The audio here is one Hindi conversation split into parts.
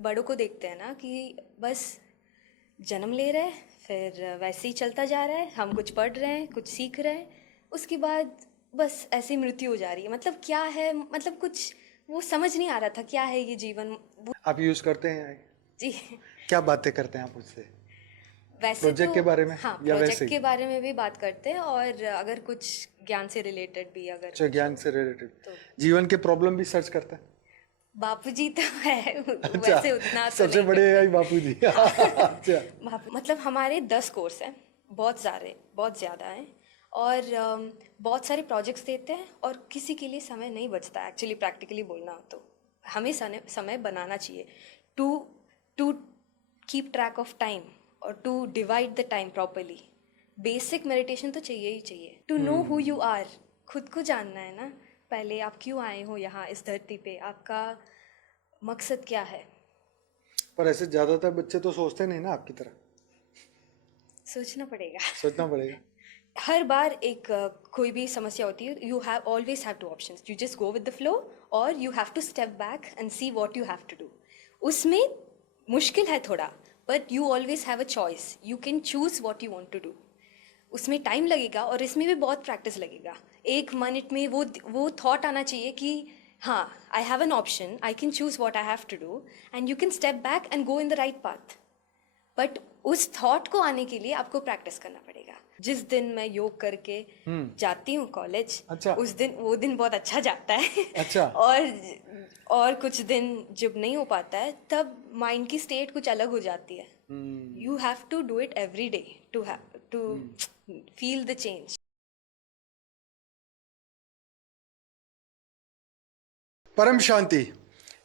बड़ों को देखते हैं ना कि बस जन्म ले रहे हैं, फिर वैसे ही चलता जा रहा है, हम कुछ पढ़ रहे हैं, कुछ सीख रहे हैं, उसके बाद बस ऐसे ही मृत्यु हो जा रही है। मतलब क्या है, मतलब कुछ वो समझ नहीं आ रहा था क्या है ये जीवन। आप यूज करते हैं? जी। क्या बातें करते हैं आप उससे? वैसे तो प्रोजेक्ट के बारे में हाँ, या वैसे प्रोजेक्ट ही? के बारे में भी बात करते हैं, और अगर कुछ ज्ञान से रिलेटेड भी अगर अच्छा, कुछ ज्ञान हो से रिलेटेड तो। जीवन के प्रॉब्लम भी सर्च करते हैं? बापूजी तो है, अच्छा, वैसे उतना तो सबसे नहीं बड़े करते। AI बापू जी। हाँ। अच्छा। मतलब हमारे 10 कोर्स हैं, बहुत ज़्यादा हैं, और बहुत सारे प्रोजेक्ट्स देते हैं, और किसी के लिए समय नहीं बचता एक्चुअली, प्रैक्टिकली बोलना हो तो हमें समय बनाना चाहिए to to keep track of time, और to divide the time properly. Basic meditation तो चाहिए ही चाहिए, to know who you are. खुद को जानना है ना, पहले आप क्यों आए हो यहाँ इस धरती पे, आपका मकसद क्या है। पर ऐसे ज्यादातर बच्चे तो सोचते नहीं ना आपकी तरह। सोचना पड़ेगा। सोचना पड़ेगा। हर बार एक कोई भी समस्या होती है, you have always have two options, you just go with the flow, और you have to step back and see what you have to do. उसमें मुश्किल है थोड़ा, but you always have a choice, you can choose what you want to do. उसमें टाइम लगेगा, और इसमें भी बहुत प्रैक्टिस लगेगा। 1 मिनट में वो थॉट आना चाहिए कि हाँ, I have an option, I can choose what I have to do, and you can step back and go in the right path. But उस थॉट को आने के लिए आपको प्रैक्टिस करना पड़ेगा। जिस दिन मैं योग करके जाती हूँ कॉलेज, अच्छा। उस दिन वो दिन बहुत अच्छा जाता है। अच्छा। और कुछ दिन जब नहीं हो पाता है, तब माइंड की स्टेट कुछ अलग हो जाती है। You have to do it every day to feel the change. परम शांति।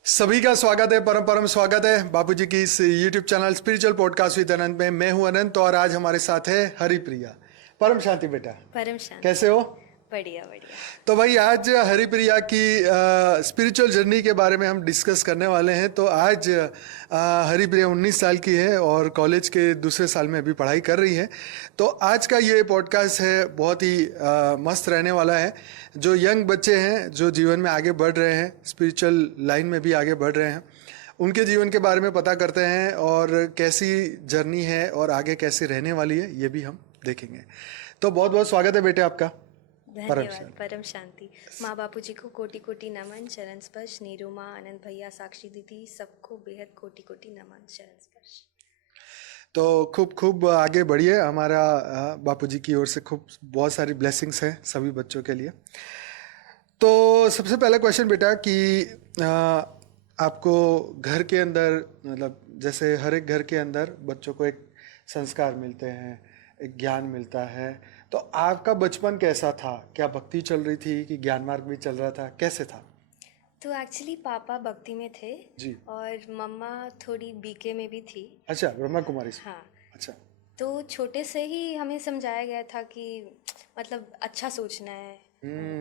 सभी का स्वागत है, परम परम स्वागत है बापूजी की इस YouTube channel spiritual podcast with Anant में। मैं हूं अनंत, और आज हमारे साथ है हरिप्रिया। परम शांति बेटा, परम शांति। कैसे हो? बढ़िया बढ़िया। तो भाई, आज हरिप्रिया की स्पिरिचुअल जर्नी के बारे में हम डिस्कस करने वाले हैं। तो आज हरिप्रिया 19 साल की है और कॉलेज के दूसरे साल में अभी पढ़ाई कर रही है। तो आज का ये पॉडकास्ट है, बहुत ही मस्त रहने वाला है। जो यंग बच्चे हैं, जो जीवन में आगे बढ़ रहे हैं, स्पिरिचुअल लाइन में भी आगे बढ़ रहे हैं, उनके जीवन के बारे में पता करते हैं, और कैसी जर्नी है और आगे कैसे रहने वाली है ये भी हम देखेंगे। तो बहुत बहुत स्वागत है बेटे आपका। धन्यवाद। परम शांति। माँ बापू जी को कोटि कोटि नमन, चरण स्पर्श। नीरू माँ, आनंद भैया, साक्षी दीदी, सबको बेहद कोटि कोटि नमन, चरण स्पर्श। तो खूब खूब आगे बढ़िए। हमारा बापूजी की ओर से खूब बहुत सारी ब्लेसिंग्स हैं सभी बच्चों के लिए। तो सबसे पहला क्वेश्चन बेटा कि आपको घर के अंदर, मतलब जैसे हर एक घर के अंदर बच्चों को एक संस्कार मिलते हैं, एक ज्ञान मिलता है। तो आपका बचपन कैसा था? क्या भक्ति चल रही थी कि ज्ञान मार्ग भी चल रहा था? कैसे था? तो एक्चुअली पापा भक्ति में थे, जी। और मम्मा थोड़ी बीके में भी थी। अच्छा, ब्रह्मा कुमारी से। हाँ। अच्छा। तो छोटे से ही हमें समझाया गया था कि मतलब अच्छा सोचना है,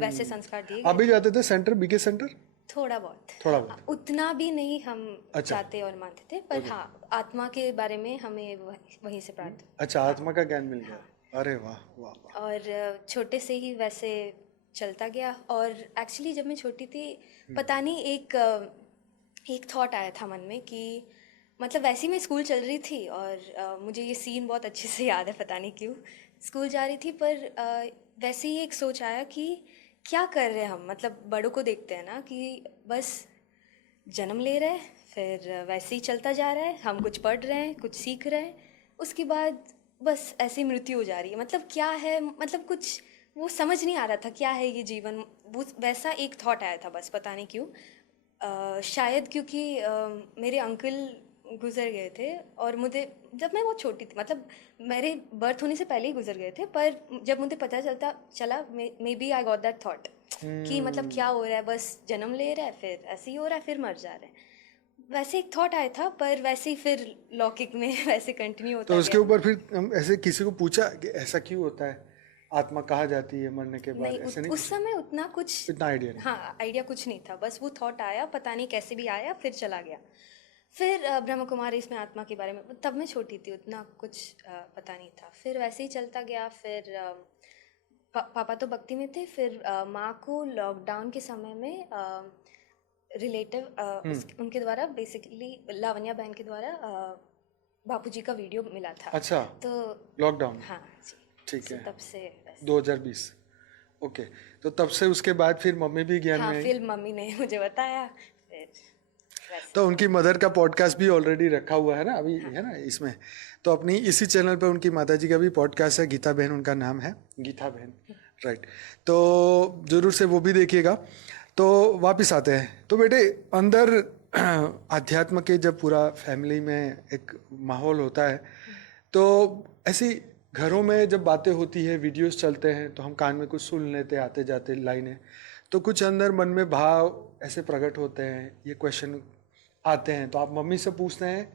वैसे संस्कार दिए आप गए भी थे। जाते थे सेंटर, बीके सेंटर? थोड़ा बहुत। थोड़ा बहुत। उतना भी नहीं हम अच्छा। चाहते और मानते थे, पर ओके। हाँ, आत्मा के बारे में हमें वहीं से प्राप्त। अच्छा, हाँ। आत्मा का ज्ञान मिल गया। हाँ। अरे वाह वाह वाह। और छोटे से ही वैसे चलता गया। और एक्चुअली जब मैं छोटी थी, पता नहीं एक थॉट आया था मन में कि मतलब वैसे ही मैं स्कूल चल रही थी, और मुझे ये सीन बहुत अच्छे से याद है, पता नहीं क्यों स्कूल जा रही थी, पर वैसे ही एक सोच आया कि क्या कर रहे हैं हम। मतलब बड़ों को देखते हैं ना कि बस जन्म ले रहे हैं, फिर वैसे ही चलता जा रहा है, हम कुछ पढ़ रहे हैं, कुछ सीख रहे हैं, उसके बाद बस ऐसे ही मृत्यु हो जा रही है। मतलब क्या है, मतलब कुछ वो समझ नहीं आ रहा था क्या है ये जीवन। वो वैसा एक थॉट आया था, बस पता नहीं क्यों। शायद क्योंकि मेरे अंकल गुजर गए थे, और मुझे जब मैं बहुत छोटी थी, मतलब मेरे बर्थ होने से पहले ही गुजर गए थे, पर जब मुझे पता चला, maybe I got that thought कि मतलब क्या हो रहा है, बस जन्म ले रहा है, फिर ऐसे ही हो रहा है, फिर मर जा रहा है। वैसे एक थॉट आया था, पर वैसे ही फिर लौकिक में वैसे कंटिन्यू तो होता उसके गया। ऊपर फिर हम ऐसे किसी को पूछा कि ऐसा क्यों होता है, आत्मा कहाँ जाती है मरने के बाद? नहीं, ऐसे नहीं उस पूछा? समय उतना कुछ, इतना आइडिया नहीं। हाँ, आइडिया कुछ नहीं था। बस वो थॉट आया, पता नहीं कैसे भी आया, फिर चला गया। फिर ब्रह्म कुमारी इसमें आत्मा के बारे में, तब मैं छोटी थी, उतना कुछ पता नहीं था। फिर वैसे ही चलता गया। फिर पापा तो भक्ति में थे। फिर माँ को लॉकडाउन के समय में रिलेटिव उनके द्वारा बेसिकली लावण्या बहन के द्वारा बापूजी का वीडियो मिला था। अच्छा, तो लॉकडाउन। हाँ जी, ठीक है, तब से 2020। ओके, तो तब से उसके बाद फिर मम्मी भी ज्ञान हाँ, में आई। फिर मम्मी ने मुझे बताया, फिर वैसे। तो उनकी मदर का पॉडकास्ट भी ऑलरेडी रखा हुआ है ना अभी, है ना इसमें। तो अपनी इसी चैनल पे उनकी माताजी का भी पॉडकास्ट है, गीता बहन उनका नाम है, गीता बहन, राइट। तो जरूर से वो भी देखिएगा। तो वापस आते हैं, तो बेटे अंदर अध्यात्म के जब पूरा फैमिली में एक माहौल होता है, तो ऐसी घरों में जब बातें होती है, वीडियोस चलते हैं, तो हम कान में कुछ सुन लेते आते जाते लाइनें, तो कुछ अंदर मन में भाव ऐसे प्रकट होते हैं, ये क्वेश्चन आते हैं, तो आप मम्मी से पूछते हैं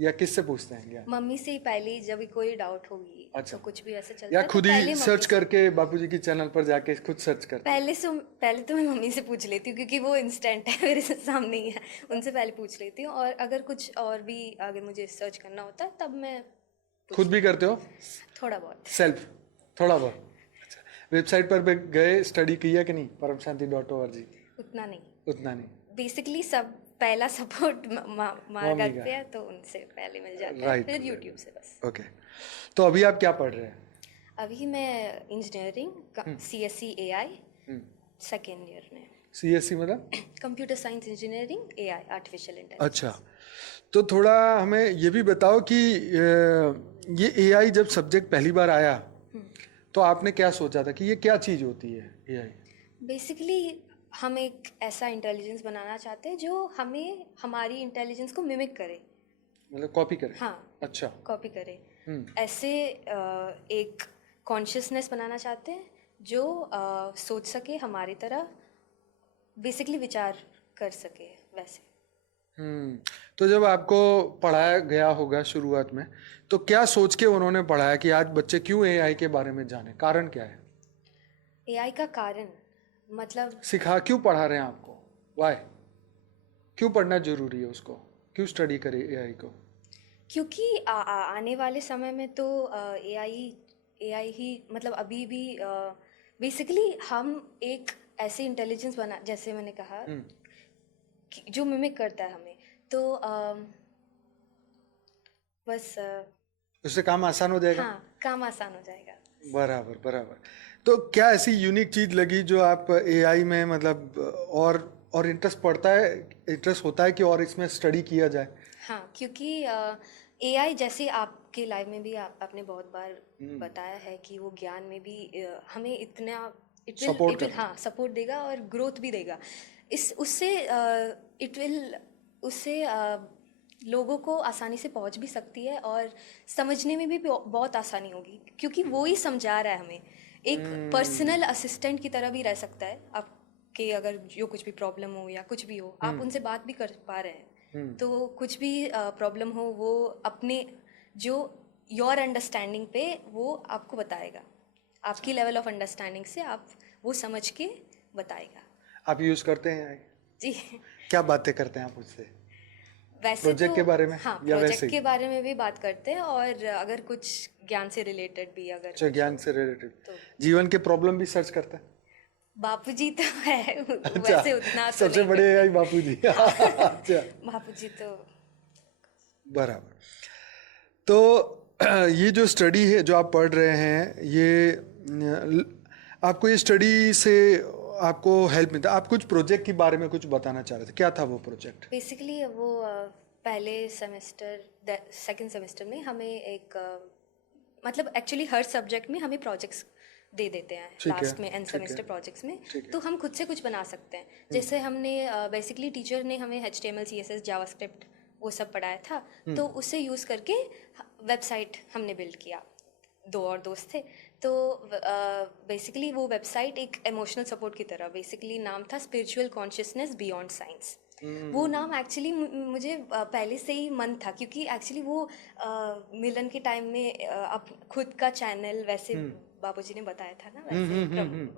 या किससे पूछते हैं ज्ञान? मम्मी से ही पहले जब भी कोई डाउट होगी, अच्छा। तो कुछ भी ऐसे चलता या है तो खुद पहले ही मम्मी सर्च से। करके बापूजी की चैनल पर जाके खुद सर्च करते? पहले तो मैं मम्मी से पूछ लेती हूँ, क्योंकि वो इंस्टेंट है, मेरे सामने ही है, उनसे पहले पूछ लेती हूँ। और अगर कुछ और भी अगर मुझे सर्च करना होता है तब मैं खुद भी करते हो? थोड़ा बहुत सेल्फ, थोड़ा बहुत। अच्छा, वेबसाइट पर गए, स्टडी किया कि नहीं, paramshanti.org? उतना नहीं, उतना नहीं। बेसिकली सब पहला सपोर्ट माँ मम्मी करते का। हैं, तो उनसे पहले मिल जाता है, राइट, फिर यूट्यूब से बस। ओके। तो अभी आप क्या पढ़ रहे हैं? अभी मैं engineering CSE AI second year में। CSC मतलब? Computer science engineering AI, artificial intelligence. अच्छा, तो थोड़ा हमें ये भी बताओ कि ये AI जब सब्जेक्ट पहली बार आया, तो आपने क्या सोचा था कि ये क्या चीज़ होती है AI? बेसिकली हम एक ऐसा इंटेलिजेंस बनाना चाहते हैं जो हमें हमारी इंटेलिजेंस को मिमिक करे, मतलब कॉपी करें? हाँ, अच्छा। कॉपी करे। ऐसे एक कॉन्शियसनेस बनाना चाहते हैं जो सोच सके हमारी तरह, बेसिकली विचार कर सके वैसे। तो जब आपको पढ़ाया गया होगा शुरुआत में, तो क्या सोच के उन्होंने पढ़ाया कि आज बच्चे क्यों AI के बारे में जाने, कारण क्या है? AI का कारण मतलब सिखा क्यों पढ़ा रहे हैं आपको, वाई, क्यों पढ़ना जरूरी है उसको, क्यों स्टडी करे AI को? क्योंकि आने वाले समय में तो AI ही मतलब अभी भी बेसिकली हम एक ऐसे इंटेलिजेंस बना, जैसे मैंने कहा, जो मिमिक करता है हमें, तो बस उससे काम आसान हो जाएगा? हाँ, काम आसान हो जाएगा। बराबर बराबर। तो क्या ऐसी यूनिक चीज लगी जो आप AI में मतलब और इंटरेस्ट पड़ता है, इंटरेस्ट होता है कि और इसमें स्टडी किया जाए? हाँ, क्योंकि AI जैसे आपके लाइफ में भी आपने बहुत बार बताया है कि वो ज्ञान में भी हमें इतना Support करता है। हाँ, सपोर्ट देगा और ग्रोथ भी देगा। उससे लोगों को आसानी से पहुंच भी सकती है, और समझने में भी बहुत आसानी होगी, क्योंकि वो ही समझा रहा है हमें। एक पर्सनल असिस्टेंट की तरह भी रह सकता है आपके, अगर जो कुछ भी प्रॉब्लम हो या कुछ भी हो, आप उनसे बात भी कर पा रहे हैं। तो कुछ भी प्रॉब्लम हो, वो अपने जो योर अंडरस्टैंडिंग पे वो आपको बताएगा, आपकी लेवल ऑफ अंडरस्टैंडिंग से आप वो समझ के बताएगा। आप यूज करते हैं AI? जी, क्या बातें करते हैं आप उससे? वैसे प्रोजेक्ट तो के बारे में हाँ, या वैसे प्रोजेक्ट ही? के बारे में भी बात करते हैं, और अगर कुछ ज्ञान से रिलेटेड भी, अगर अच्छा, कुछ ज्ञान हो, से रिलेटेड तो जीवन के प्रॉब्लम भी सर्च करते हैं? बापूजी तो है अच्छा, वैसे उतना तो सबसे नहीं बड़े करते। AI बापूजी। अच्छा, बापूजी तो बराबर। तो ये जो स्टडी है जो आप पढ़ रहे हैं, ये आपको ये स्टडी से आपको हेल्प मिलता है? आप कुछ प्रोजेक्ट के बारे में कुछ बताना चाह रहे थे, क्या था वो प्रोजेक्ट? बेसिकली वो पहले सेमेस्टर सेकंड सेमेस्टर में हमें एक मतलब एक्चुअली हर सब्जेक्ट में हमें प्रोजेक्ट्स दे देते हैं ठीक है, लास्ट में, एंड ठीक सेमेस्टर है, प्रोजेक्ट्स में। ठीक है। तो हम खुद से कुछ बना सकते हैं। जैसे हमने बेसिकली टीचर ने हमें HTML CSS जावास्क्रिप्ट वो सब पढ़ाया था, तो उससे यूज़ करके वेबसाइट हमने बिल्ड किया। 2 और दोस्त थे, तो बेसिकली वो वेबसाइट एक इमोशनल सपोर्ट की तरह, बेसिकली नाम था स्पिरिचुअल कॉन्शियसनेस बियॉन्ड साइंस। वो नाम एक्चुअली मुझे पहले से ही मन था, क्योंकि एक्चुअली वो मिलन के टाइम में अब खुद का चैनल वैसे बाबूजी ने बताया था ना,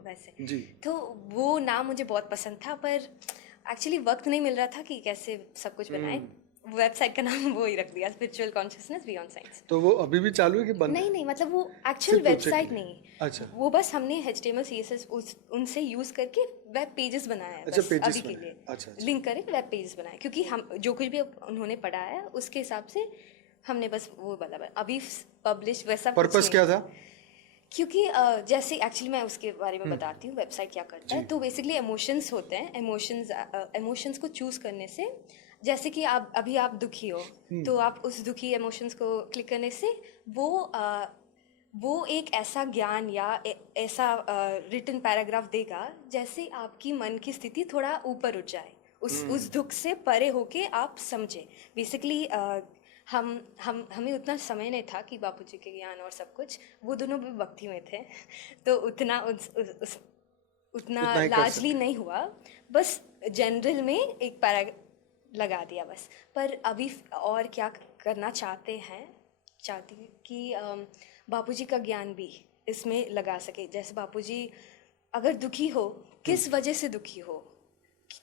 वैसे जी। तो वो नाम मुझे बहुत पसंद था, पर एक्चुअली वक्त नहीं मिल रहा था कि कैसे सब कुछ बनाए। वेबसाइट का नाम वो ही रख दिया, स्पिरिचुअल कॉन्शियसनेस बियॉन्ड साइंस। तो वो अभी भी चालू है कि बंद है? नहीं, मतलब वो एक्चुअल सिर्फ प्रोजेक्ट वेबसाइट है? नहीं, अच्छा, वो बस हमने HTML CSS उनसे यूज़ करके वेब पेजेस बनाए हैं अच्छा, बस pages अभी के बनाए। लिए। अच्छा, अच्छा। लिंक करें वेब पेजेस बनाए, क्योंकि हम जो कुछ भी उन्होंने पढ़ाया है उसके हिसाब से हमने बस वो वाला अभी पब्लिश वैसा कुछ पर्पस नहीं क्या है। था? क्योंकि जैसे एक्चुअली मैं उसके बारे में बताती हूँ वेबसाइट क्या करता है। जी। तो बेसिकली इमोशंस होते हैं, इमोशंस को चूज करने से, जैसे कि आप अभी आप दुखी हो तो आप उस दुखी इमोशंस को क्लिक करने से वो एक ऐसा ज्ञान या ऐसा रिटन पैराग्राफ देगा जैसे आपकी मन की स्थिति थोड़ा ऊपर उठ जाए, उस दुख से परे होके आप समझे। बेसिकली हमें उतना समय नहीं था कि बापूजी के ज्ञान और सब कुछ, वो दोनों भी भक्ति में थे तो उतना उतना उतना ही कर लार्जली सके। नहीं हुआ, बस जनरल में एक पैरा लगा दिया बस। पर अभी और क्या करना चाहती हूँ कि बापूजी का ज्ञान भी इसमें लगा सके। जैसे बापूजी अगर दुखी हो, किस वजह से दुखी हो,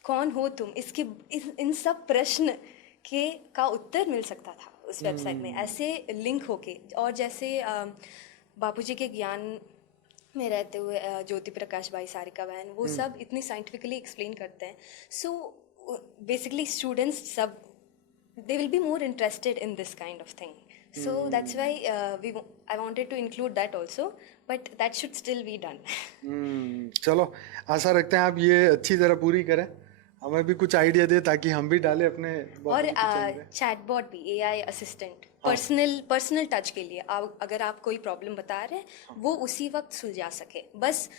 कौन हो तुम, इन सब प्रश्न के का उत्तर मिल सकता था उस वेबसाइट में ऐसे लिंक होके। और जैसे बापूजी के ज्ञान में रहते हुए ज्योति प्रकाश भाई, सारिका बहन, वो सब इतनी साइंटिफिकली एक्सप्लेन करते हैं। सो बेसिकली स्टूडेंट्स सब they will be more interested in this kind of thing. So that's why I wanted to include that also, but that should still be done. चलो, आशा रखते हैं आप ये अच्छी तरह पूरी करें, हमें भी कुछ आइडिया दे ताकि हम भी डालें अपने और बापू के चैनल पे। चैटबॉट भी, एआई असिस्टेंट, पर्सनल टच के लिए अगर आप कोई प्रॉब्लम बता रहे हैं वो उसी वक्त सुलझा सके। बस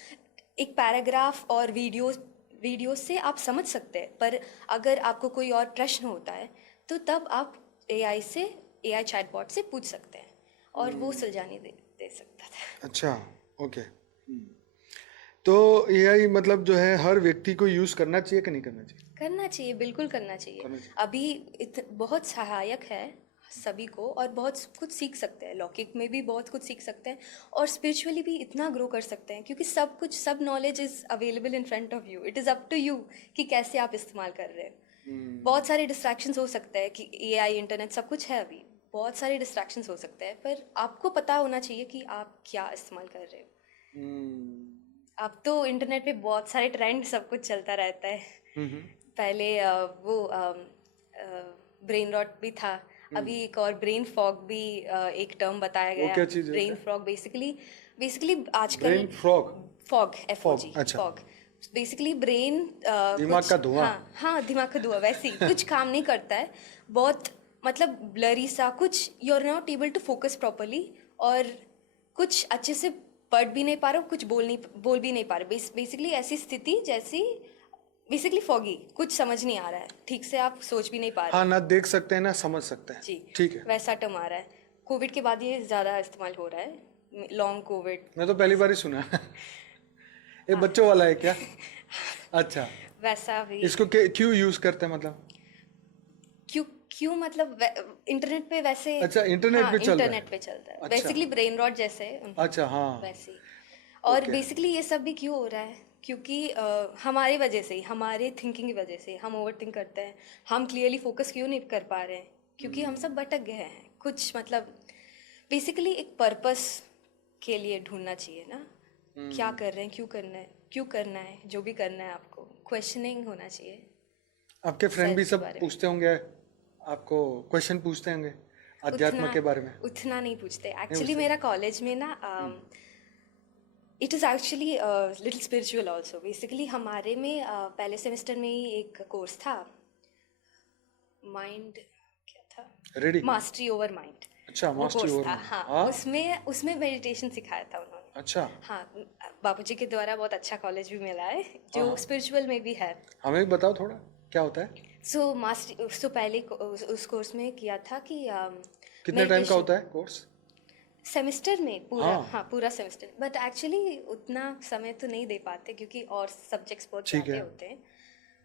एक पैराग्राफ और वीडियो से आप समझ सकते हैं, पर अगर आपको कोई और प्रश्न होता है तो तब आप एआई चैटबॉट से पूछ सकते हैं और वो सुलझाने दे सकता था। अच्छा, ओके। तो एआई मतलब जो है हर व्यक्ति को यूज करना चाहिए कि नहीं करना चाहिए? करना चाहिए, बिल्कुल करना चाहिए। अभी बहुत सहायक है सभी को, और बहुत कुछ सीख सकते हैं, लौकिक में भी बहुत कुछ सीख सकते हैं और स्पिरिचुअली भी इतना ग्रो कर सकते हैं, क्योंकि सब knowledge is available in front of you. It is up to you कि कैसे आप इस्तेमाल कर रहे हैं। बहुत सारे डिस्ट्रैक्शंस हो सकते हैं कि एआई, इंटरनेट सब कुछ है, अभी बहुत सारे डिस्ट्रैक्शंस हो सकते हैं, पर आपको पता होना चाहिए कि आप क्या इस्तेमाल कर रहे हो। अब तो इंटरनेट पे बहुत सारे ट्रेंड सब कुछ चलता रहता है। पहले वो ब्रेन रॉट भी था, अभी एक और ब्रेन फॉग भी एक टर्म बताया गया। क्या चीज़ है? ब्रेन फॉग बेसिकली आजकल ब्रेन फ्रॉग, फॉग, FOG, अच्छा। फॉग बेसिकली ब्रेन दिमाग का धुआं। हाँ, दिमाग का धुआं वैसे ही कुछ काम नहीं करता है, बहुत मतलब ब्लरी सा कुछ, you are not able to focus properly, और कुछ अच्छे से पढ़ भी नहीं पा रहे हो, कुछ बोल भी नहीं पा रहे। बेसिकली ऐसी स्थिति जैसी, बेसिकली फॉगी, कुछ समझ नहीं आ रहा है ठीक से, आप सोच भी नहीं पा रहे। हाँ, ना देख सकते हैं ना समझ सकते हैं। जी, ठीक है। वैसा टर्म आ रहा है। कोविड के बाद ये ज़्यादा इस्तेमाल हो रहा है, लॉन्ग कोविड। मैं तो पहली बार ही सुना। ये बच्चों वाला है क्या? अच्छा, वैसा भी इसको क्यों यूज करते हैं मतलब? क्यों मतलब इंटरनेट पे वैसे। अच्छा, इंटरनेट पे चल रहा है। इंटरनेट पे चलता है अच्छा। बेसिकली ब्रेन रॉट जैसे। अच्छा, हाँ। वैसे ही। और बेसिकली ये सब भी क्यों हो रहा है, क्योंकि हमारे वजह से ही, हमारे थिंकिंग की वजह से हम ओवर थिंक करते हैं। हम क्लियरली फोकस क्यों नहीं कर पा रहे हैं, क्योंकि हम सब भटक गए हैं कुछ, मतलब बेसिकली एक पर्पस के लिए ढूंढना चाहिए ना, क्या कर रहे हैं, क्यों करना है, जो भी करना है आपको क्वेश्चनिंग होना चाहिए। आपके फ्रेंड भी सब पूछते होंगे आपको, क्वेश्चन पूछते होंगे अध्यात्म के बारे में? उतना नहीं पूछते एक्चुअली। मेरा कॉलेज में ना it is actually little spiritual also. Basically हमारे में पहले सेमेस्टर में ही एक कोर्स था, माइंड क्या था, रेडी, मास्टरी ओवर माइंड। अच्छा, मास्टरी ओवर माइंड। हाँ, उसमें मेडिटेशन सिखाया था उन्होंने। अच्छा, हाँ, बापूजी के द्वारा बहुत अच्छा कॉलेज भी मिला है जो स्पिरिचुअल में भी है। हमें भी बताओ थोड़ा क्या होता है। सो पहले उस कोर्स में किया था कि कितने टाइम का होता है कोर्स? सेमेस्टर में पूरा। हाँ, पूरा सेमेस्टर, बट एक्चुअली उतना समय तो नहीं दे पाते क्योंकि और सब्जेक्ट्स बहुत ज़्यादा होते हैं।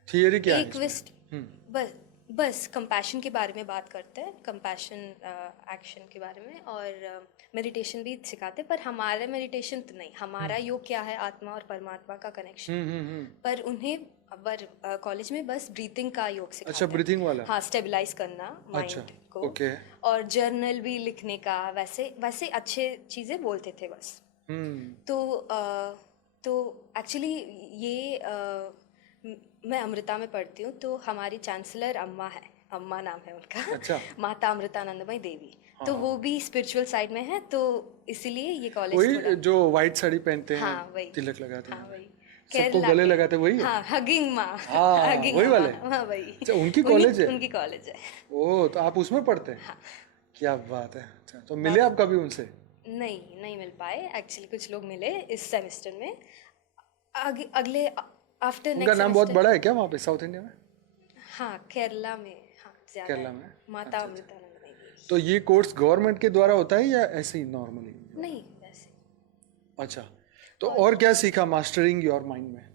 थियरी क्या है? बस कंपैशन के बारे में बात करते हैं, कंपैशन एक्शन के बारे में, और मेडिटेशन भी सिखाते हैं। पर हमारा मेडिटेशन तो नहीं, हमारा योग क्या है, आत्मा और परमात्मा का कनेक्शन। पर उन्हें कॉलेज में बस ब्रीथिंग का योग सिखाते हैं। अच्छा, ब्रीथिंग वाला। हाँ, स्टेबलाइज करना माइंड को। ओके। और जर्नल भी लिखने का, वैसे अच्छे चीज़ें बोलते थे बस। तो तो एक्चुअली ये मैं अमृता में पढ़ती हूँ, तो हमारी चांसलर अम्मा है, अम्मा नाम है उनका। अच्छा। माता अमृतानंदमयी देवी। हाँ, तो हाँ। वो भी स्पिरिचुअल साइड में है, तो इसीलिए ये कॉलेज वही थोड़ा। जो व्हाइट साड़ी पहनते हैं, हाँ वही। तिलक लगाते हाँ हैं, वही। सबको केरला गले के। लगाते, वही है? हाँ, हगिंग माँ। हाँ, हगिंग वही अम्मा। वाले। हाँ वही। अच्छा, उनकी उन्हीं कॉलेज है? उनकी कॉलेज है। ओह, तो आप उसमें पढ़ते हैं? हाँ। क्या बात है। अच्छा, तो मिले आप कभी उनसे? नहीं, नहीं मिल पाए एक्चुअली। कुछ लोग मिले इस सेमेस्टर में। अगले आफ्टर उनका नेक्स्ट नाम बहुत सेमेस्टर। बड़ा है क्या वहाँ पे साउथ इंडिया में? हाँ, केरला में। हाँ, ज़्यादा केरला है। में? माता अच्छा, अच्छा। अमृतानंदमयी देवी। तो ये कोर्स गवर्नमेंट के द्वारा होता है या ऐसे ही नॉर्मली? नहीं, वैसे। अच्छा, तो और और क्या सीखा मास्टरिंग योर माइंड में?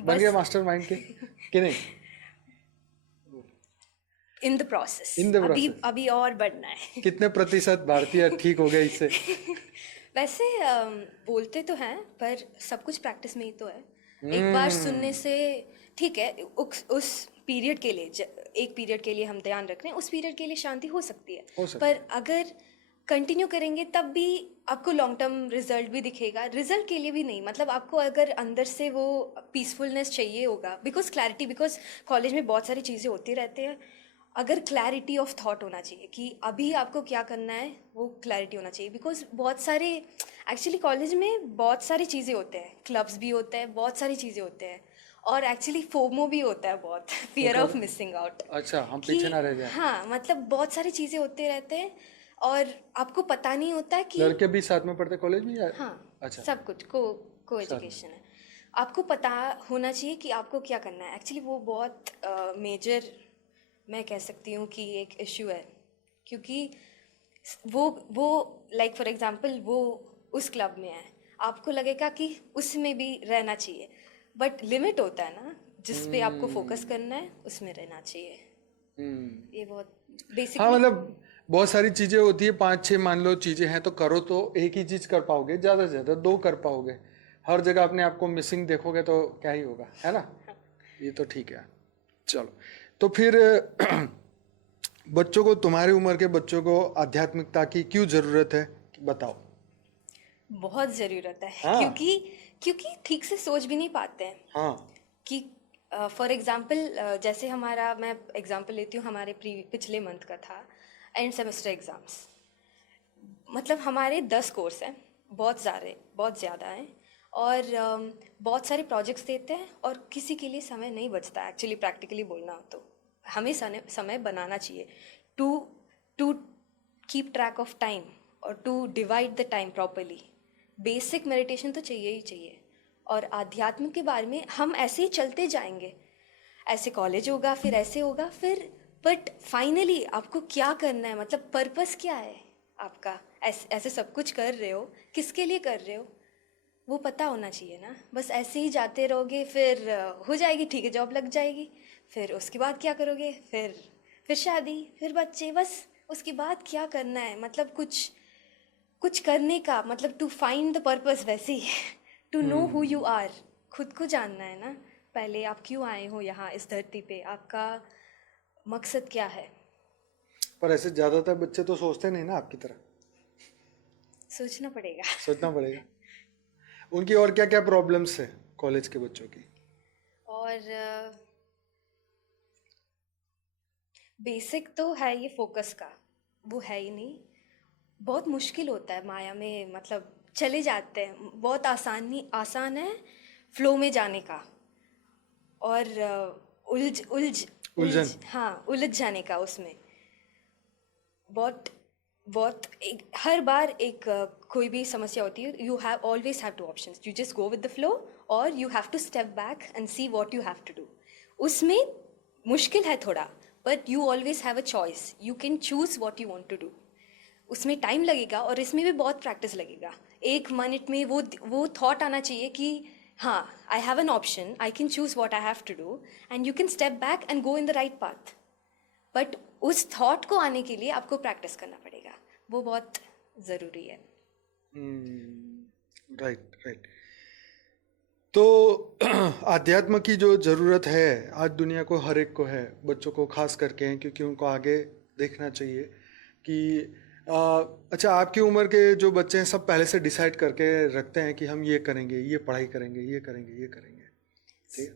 बन गया बस मास्टर माइंड के कि नहीं? In the process. In the अभी प्रोसेस। अभी और बढ़ना है। कितने प्रतिशत भारतीय ठीक हो गए इससे? वैसे बोलते तो हैं, पर सब कुछ प्रैक्टिस में ही तो है। एक बार सुनने हम्म। से ठीक है, उस पीरियड के लिए एक पीरियड के लिए हम ध्यान रख रहे हैं, उस पीरियड के लिए शांति हो सकती है। हो सकता पर अगर कंटिन्यू करेंगे तब भी आपको लॉन्ग टर्म रिजल्ट भी दिखेगा। रिजल्ट के लिए भी नहीं, मतलब आपको अगर अंदर से वो पीसफुलनेस चाहिए होगा, बिकॉज क्लैरिटी, बिकॉज कॉलेज में बहुत सारी चीज़ें होती रहती हैं। अगर क्लैरिटी ऑफ थॉट होना चाहिए कि अभी आपको क्या करना है, वो क्लैरिटी होना चाहिए। बिकॉज बहुत सारे एक्चुअली कॉलेज में बहुत सारी चीज़ें होते हैं, क्लब्स भी होते हैं, बहुत सारी चीज़ें होते हैं। और एक्चुअली फोमो भी होता है बहुत, फियर ऑफ मतलब मिसिंग आउट। अच्छा, हम कि पीछे ना रह जाए। हाँ, मतलब बहुत सारी चीज़ें होते रहते हैं और आपको पता नहीं होता कि लड़के भी साथ में पढ़ते कॉलेज में या? हाँ, अच्छा, सब कुछ को साथ में। एजुकेशन है। आपको पता होना चाहिए कि आपको क्या करना है। एक्चुअली वो बहुत मेजर, मैं कह सकती हूँ कि एक इश्यू है। क्योंकि वो लाइक फॉर एग्जांपल वो उस क्लब में है, आपको लगेगा कि उसमें भी रहना चाहिए, बट लिमिट होता है ना, जिस पे आपको फोकस करना है उसमें रहना चाहिए। हम्म। ये बहुत हाँ, बेसिकली। मतलब बहुत सारी चीजें होती है, 5-6 मान लो चीजें हैं, तो करो तो एक ही चीज कर पाओगे, ज्यादा से ज्यादा 2 कर पाओगे। हर जगह अपने आप को मिसिंग देखोगे तो क्या ही होगा, है ना? ये तो ठीक है। चलो, तो फिर बच्चों को, तुम्हारी उम्र के बच्चों को आध्यात्मिकता की क्यों जरूरत है, बताओ। बहुत ज़रूरत है। हाँ, क्योंकि ठीक से सोच भी नहीं पाते हैं हाँ। कि फॉर एग्जांपल जैसे हमारा, मैं एग्जांपल लेती हूँ, हमारे पिछले मंथ का था एंड सेमेस्टर एग्ज़ाम्स। मतलब हमारे 10 कोर्स हैं, बहुत ज़्यादा हैं। और बहुत सारे प्रोजेक्ट्स देते हैं और किसी के लिए समय नहीं बचता। एक्चुअली प्रैक्टिकली बोलना हो तो हमें समय बनाना चाहिए to to keep track of time और to divide the time properly. Basic meditation तो चाहिए ही चाहिए। और आध्यात्म के बारे में हम ऐसे ही चलते जाएंगे, ऐसे कॉलेज होगा, फिर ऐसे होगा, फिर बट फाइनली आपको क्या करना है, मतलब पर्पस क्या है आपका। ऐसे सब कुछ कर रहे हो, किसके लिए कर रहे हो, वो पता होना चाहिए ना। बस ऐसे ही जाते रहोगे, फिर हो जाएगी ठीक है, जॉब लग जाएगी, फिर उसके बाद क्या करोगे, फिर शादी, फिर बच्चे, बस उसके बाद क्या करना है। मतलब कुछ कुछ करने का मतलब टू फाइंड द पर्पस, वैसे ही to know who you are. खुद को जानना है ना पहले, आप क्यों आए हो यहाँ इस धरती पे, आपका मकसद क्या है। पर ऐसे ज्यादातर बच्चे तो सोचते नहीं ना आपकी तरह। सोचना पड़ेगा। सोचना पड़ेगा। उनकी और क्या क्या प्रॉब्लम्स है कॉलेज के बच्चों की? और बेसिक तो है ये फोकस का, वो है ही नहीं। बहुत मुश्किल होता है माया में, मतलब चले जाते हैं। बहुत आसान है फ्लो में जाने का, और उलझ उलझ उलझन। उलझ हाँ, उलझ जाने का उसमें। बहुत बहुत हर बार कोई भी समस्या होती है, you have always have two options, you just go with the flow और you have to step back and see what you have to do. उसमें मुश्किल है थोड़ा, but you always have a choice, you can choose what you want to do. उसमें टाइम लगेगा और इसमें भी बहुत प्रैक्टिस लगेगा। 1 मिनट में वो थॉट आना चाहिए कि हाँ, I have an option, I can choose what I have to do, and you can step back and go in the right path. But उस थॉट को आने के लिए आपको प्रैक्टिस करना पड़ेगा, वो बहुत ज़रूरी है। Right, right. तो आध्यात्म की जो ज़रूरत है आज दुनिया को, हर एक को है, बच्चों को खास करके हैं, क्योंकि उनको आगे देखना चाहिए कि अच्छा, आपकी उम्र के जो बच्चे हैं सब पहले से डिसाइड करके रखते हैं कि हम ये करेंगे, ये पढ़ाई करेंगे, ये करेंगे, ये करेंगे, ठीक है?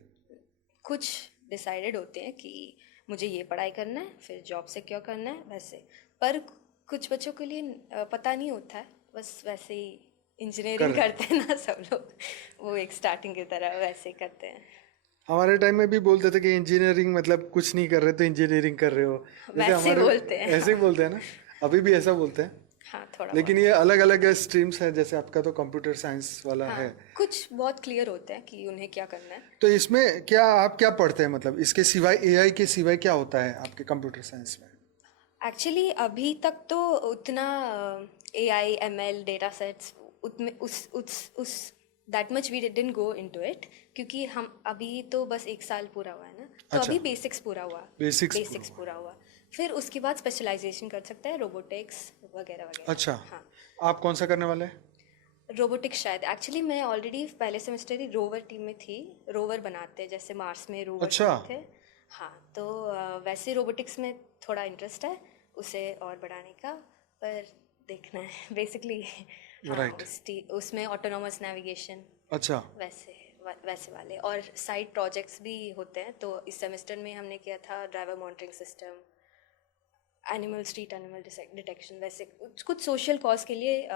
कुछ डिसाइडेड होते हैं कि मुझे ये पढ़ाई करना है, फिर जॉब सिक्योर करना है वैसे। पर कुछ बच्चों के लिए पता नहीं होता है, बस वैसे ही इंजीनियरिंग कर करते हैं ना सब लोग, वो एक स्टार्टिंग की तरह वैसे ही करते हैं। हमारे टाइम में भी बोलते थे कि इंजीनियरिंग मतलब कुछ नहीं कर रहे तो इंजीनियरिंग कर रहे हो, जैसे वैसे ही हमारे बोलते हैं, ऐसे ही हाँ। बोलते हैं ना, अभी भी ऐसा बोलते हैं। हाँ, थोड़ा लेकिन बहुत। ये अलग अलग स्ट्रीम्स है, जैसे आपका तो कंप्यूटर साइंस वाला हाँ, है। कुछ बहुत क्लियर होता है कि उन्हें क्या करना है। तो इसमें क्या आप क्या पढ़ते हैं, मतलब इसके सिवाय, एआई के सिवाय क्या होता है आपके कंप्यूटर साइंस में? एक्चुअली अभी तक तो उतना AI ML डेटा सेट्स उतने उस that much we didn't go into it, क्योंकि हम अभी तो बस एक साल पूरा हुआ है ना, तो अच्छा, अभी बेसिक्स पूरा हुआ। बेसिक्स बेसिक्स पूरा हुआ, फिर उसके बाद स्पेशलाइजेशन कर सकता है, रोबोटिक्स वगैरह वगैरह। अच्छा, हाँ, आप कौन सा करने वाले हैं? रोबोटिक्स शायद। एक्चुअली मैं ऑलरेडी पहले सेमेस्टर ही रोवर टीम में थी। रोवर बनाते हैं जैसे मार्स में रोवर्स अच्छा, होते थे। हाँ, तो वैसे रोबोटिक्स में थोड़ा इंटरेस्ट है, उसे और बढ़ाने का। पर देखना है बेसिकली। हाँ, राइट, उसमें ऑटोनोमस नेविगेशन अच्छा, वैसे वैसे वाले और साइड प्रोजेक्ट्स भी होते हैं। तो इस सेमेस्टर में हमने किया था driver monitoring system, street animal detection, वैसे कुछ सोशल कॉज के लिए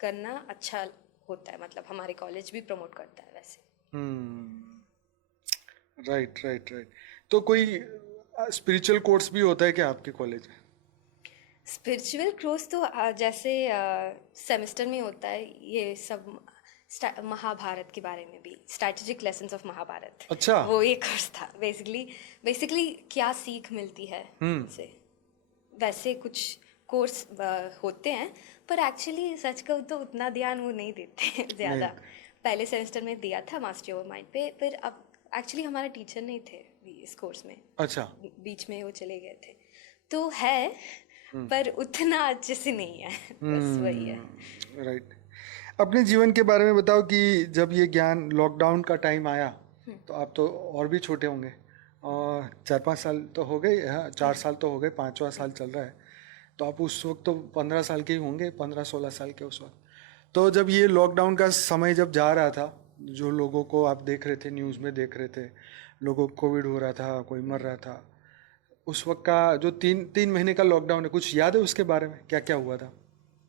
करना अच्छा होता है, मतलब हमारे कॉलेज भी प्रमोट करता है वैसे। Right right right. तो कोई स्पिरिचुअल कोर्स भी होता है क्या आपके कॉलेज में? स्पिरिचुअल ग्रोथ तो जैसे सेमेस्टर में होता है ये सब। महाभारत के बारे में भी, स्ट्रैटेजिक लेसन्स ऑफ महाभारत, अच्छा, वो एक कोर्स था। बेसिकली क्या सीख मिलती है उनसे, वैसे कुछ कोर्स होते हैं। पर एक्चुअली सच कहूँ तो उतना ध्यान वो नहीं देते नहीं, ज़्यादा। पहले सेमेस्टर में दिया था मास्टरी ओवर माइंड पे, फिर अब एक्चुअली हमारे टीचर नहीं थे भी इस कोर्स में, अच्छा, बीच में वो चले गए थे। तो है, पर उतना अच्छे से नहीं है। बस वही है। राइट। अपने जीवन के बारे में बताओ कि जब ये ज्ञान लॉकडाउन का टाइम आया, तो आप तो और भी छोटे होंगे, और 4-5 साल तो हो गए, हाँ 4 साल तो हो गए, 5वां साल चल रहा है, तो आप उस वक्त तो 15 साल के ही होंगे, 15-16 साल के उस वक्त। तो जब ये लॉकडाउन का समय जब जा रहा था, जो लोगों को आप देख रहे थे, न्यूज़ में देख रहे थे, लोगों को कोविड हो रहा था, कोई मर रहा था, उस वक्त का जो 3 महीने का लॉकडाउन है, कुछ याद है उसके बारे में, क्या क्या हुआ था?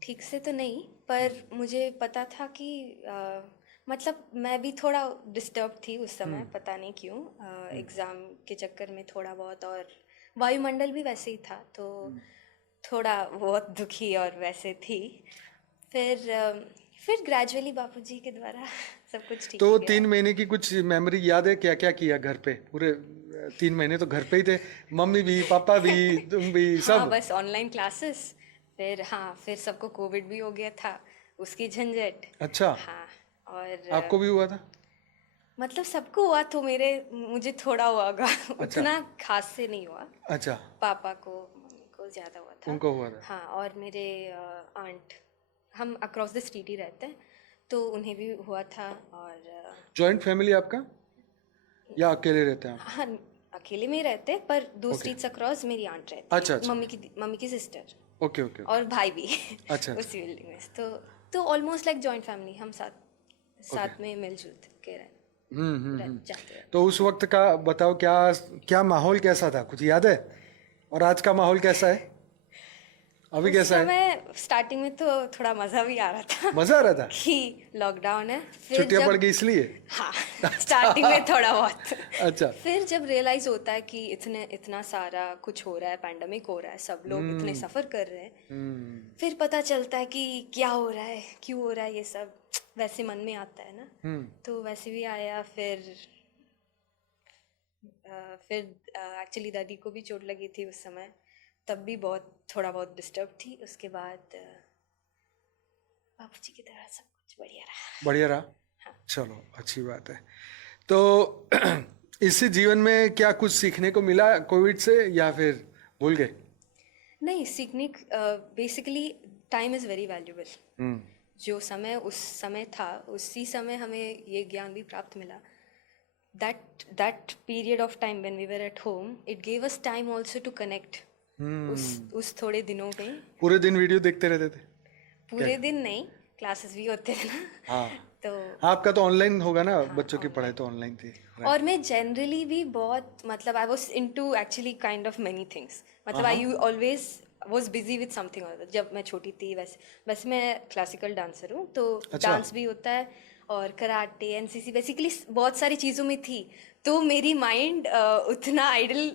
ठीक से तो नहीं, पर मुझे पता था कि मतलब मैं भी थोड़ा डिस्टर्ब थी उस समय, पता नहीं क्यों। एग्ज़ाम के चक्कर में थोड़ा बहुत, और वायुमंडल भी वैसे ही था, तो थोड़ा बहुत दुखी और वैसे थी। फिर ग्रेजुअली बापूजी के द्वारा सब कुछ ठीक तो हो तीन गया। महीने की कुछ मेमोरी याद है, क्या क्या किया घर पे पूरे 3 महीने? तो घर पे ही थे, मम्मी भी, पापा भी, तुम भी, हाँ, सब? बस ऑनलाइन क्लासेस। फिर हाँ, फिर सबको कोविड भी हो गया था, उसकी झंझट। अच्छा, हाँ, और आपको भी हुआ था? मतलब सबको हुआ, तो मुझे थोड़ा हुआ होगा। अच्छा, उतना खास से नहीं हुआ। अच्छा, पापा को, मम्मी को ज़्यादा हुआ था। उनको हुआ था। हाँ, और मेरे आंट, हम अक्रॉस द स्ट्रीट ही रहते हैं, तो उन्हें भी हुआ था। और जॉइंट फैमिली आपका, या अकेले रहते हैं आप? हाँ, अकेले में ही रहते हैं, पर दो ओके, स्ट्रीट्स अक्रॉस मेरी आंट रहती अच्छा है, अच्छा, मम्मी की सिस्टर, ओके ओके ओके, और भाई भी अच्छा अच्छा, उसी बिल्डिंग में। तो ऑलमोस्ट लाइक जॉइंट फैमिली, हम साथ ओके। साथ में मिलजुल के जाते हैं। तो उस वक्त का बताओ, क्या क्या माहौल कैसा था, कुछ याद है? और आज का माहौल कैसा है, अभी उस कैसा है? समय स्टार्टिंग में तो थोड़ा मज़ा भी आ रहा था मजा आ रहा था? कि लॉकडाउन है। फिर छुट्टियां पड़ जब, गई इसलिए? हाँ, स्टार्टिंग में थोड़ा बहुत। अच्छा, फिर जब रियलाइज होता है कि इतना सारा कुछ हो रहा है, पैंडमिक हो रहा है, सब लोग इतने सफ़र कर रहे हैं, फिर पता चलता है कि क्या हो रहा है, क्यों हो रहा है ये सब, वैसे मन में आता है ना। तो वैसे भी आया। फिर एक्चुअली दादी को भी चोट लगी थी उस समय, तब भी थोड़ा बहुत डिस्टर्ब थी। उसके बाद बापूजी की तरह सब कुछ बढ़िया रहा। बढ़िया रहा, हाँ। चलो अच्छी बात है। तो इससे जीवन में क्या कुछ सीखने को मिला कोविड से, या फिर भूल गए? नहीं, सीखने, basically time is very valuable. जो समय उस समय था, उसी समय हमें ये ज्ञान भी प्राप्त मिला। That period of time when we were at home, it gave us time also to connect उस थोड़े दिनों में। पूरे दिन वीडियो देखते रहते थे? पूरे दिन नहीं, क्लासेस भी होते थे ना। हाँ, तो आपका तो ऑनलाइन होगा ना, हाँ, बच्चों की पढ़ाई तो ऑनलाइन थी। और मैं जनरली भी बहुत मतलब I was into actually kind of many things, मतलब I you always was busy with something और जब मैं छोटी थी। वैसे मैं क्लासिकल डांसर हूँ, तो अच्छा। डांस भी होता है और कराटे, एनसीसी, बेसिकली बहुत सारी चीज़ों में थी। तो मेरी माइंड उतना आइडल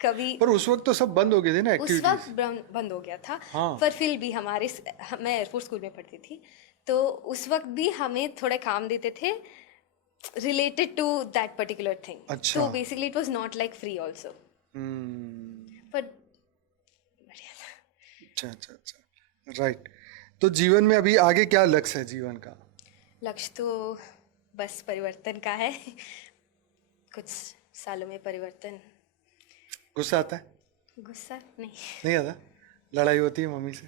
कभी पर उस वक्त तो सब बंद हो गए थे ना उस वक्त एक्टिविटीज। बंद हो गया था। हाँ। पर फिर भी मैं एयरफोर्स स्कूल में पढ़ती थी, तो उस वक्त भी हमें थोड़े काम देते थे related to that particular thing. अच्छा। So basically it was not like free also. But बढ़िया था। अच्छा अच्छा अच्छा, राइट। तो जीवन में अभी आगे क्या लक्ष्य है जीवन का? लक्ष्य तो बस परिवर्तन का है। कुछ सालों में परिवर्तन। गुस्सा आता है? गुस्सा नहीं। नहीं आता? लड़ाई होती है मम्मी से?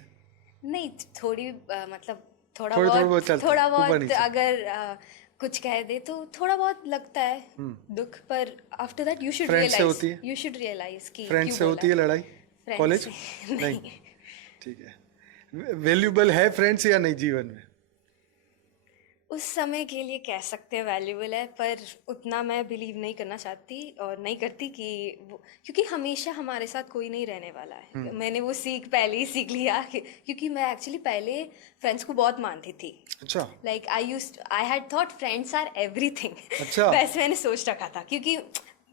नहीं, थोड़ी मतलब थोड़ा थोड़ी थोड़ी बहुत बहुत, चलती है, ऊपर नीचे। अगर कुछ कह दे तो थोड़ा बहुत लगता है दुख, पर आफ्टर दैट फ्रेंड से होती है? यू शुड रियलाइज कि फ्रेंड क्यों से बोला। होती है लड़ाई फ्रेंड्स कॉलेज? से नहीं। नहीं। ठीक है। वैल्यूबल है फ्रेंड्स या नहीं जीवन में? उस समय के लिए कह सकते हैं वैल्यूबल है, पर उतना मैं बिलीव नहीं करना चाहती और नहीं करती कि क्योंकि हमेशा हमारे साथ कोई नहीं रहने वाला है। मैंने वो सीख पहले ही सीख लिया क्योंकि मैं एक्चुअली पहले फ्रेंड्स को बहुत मानती थी। अच्छा। Like I had thought friends are everything. अच्छा। वैसे मैंने सोच रखा था, क्योंकि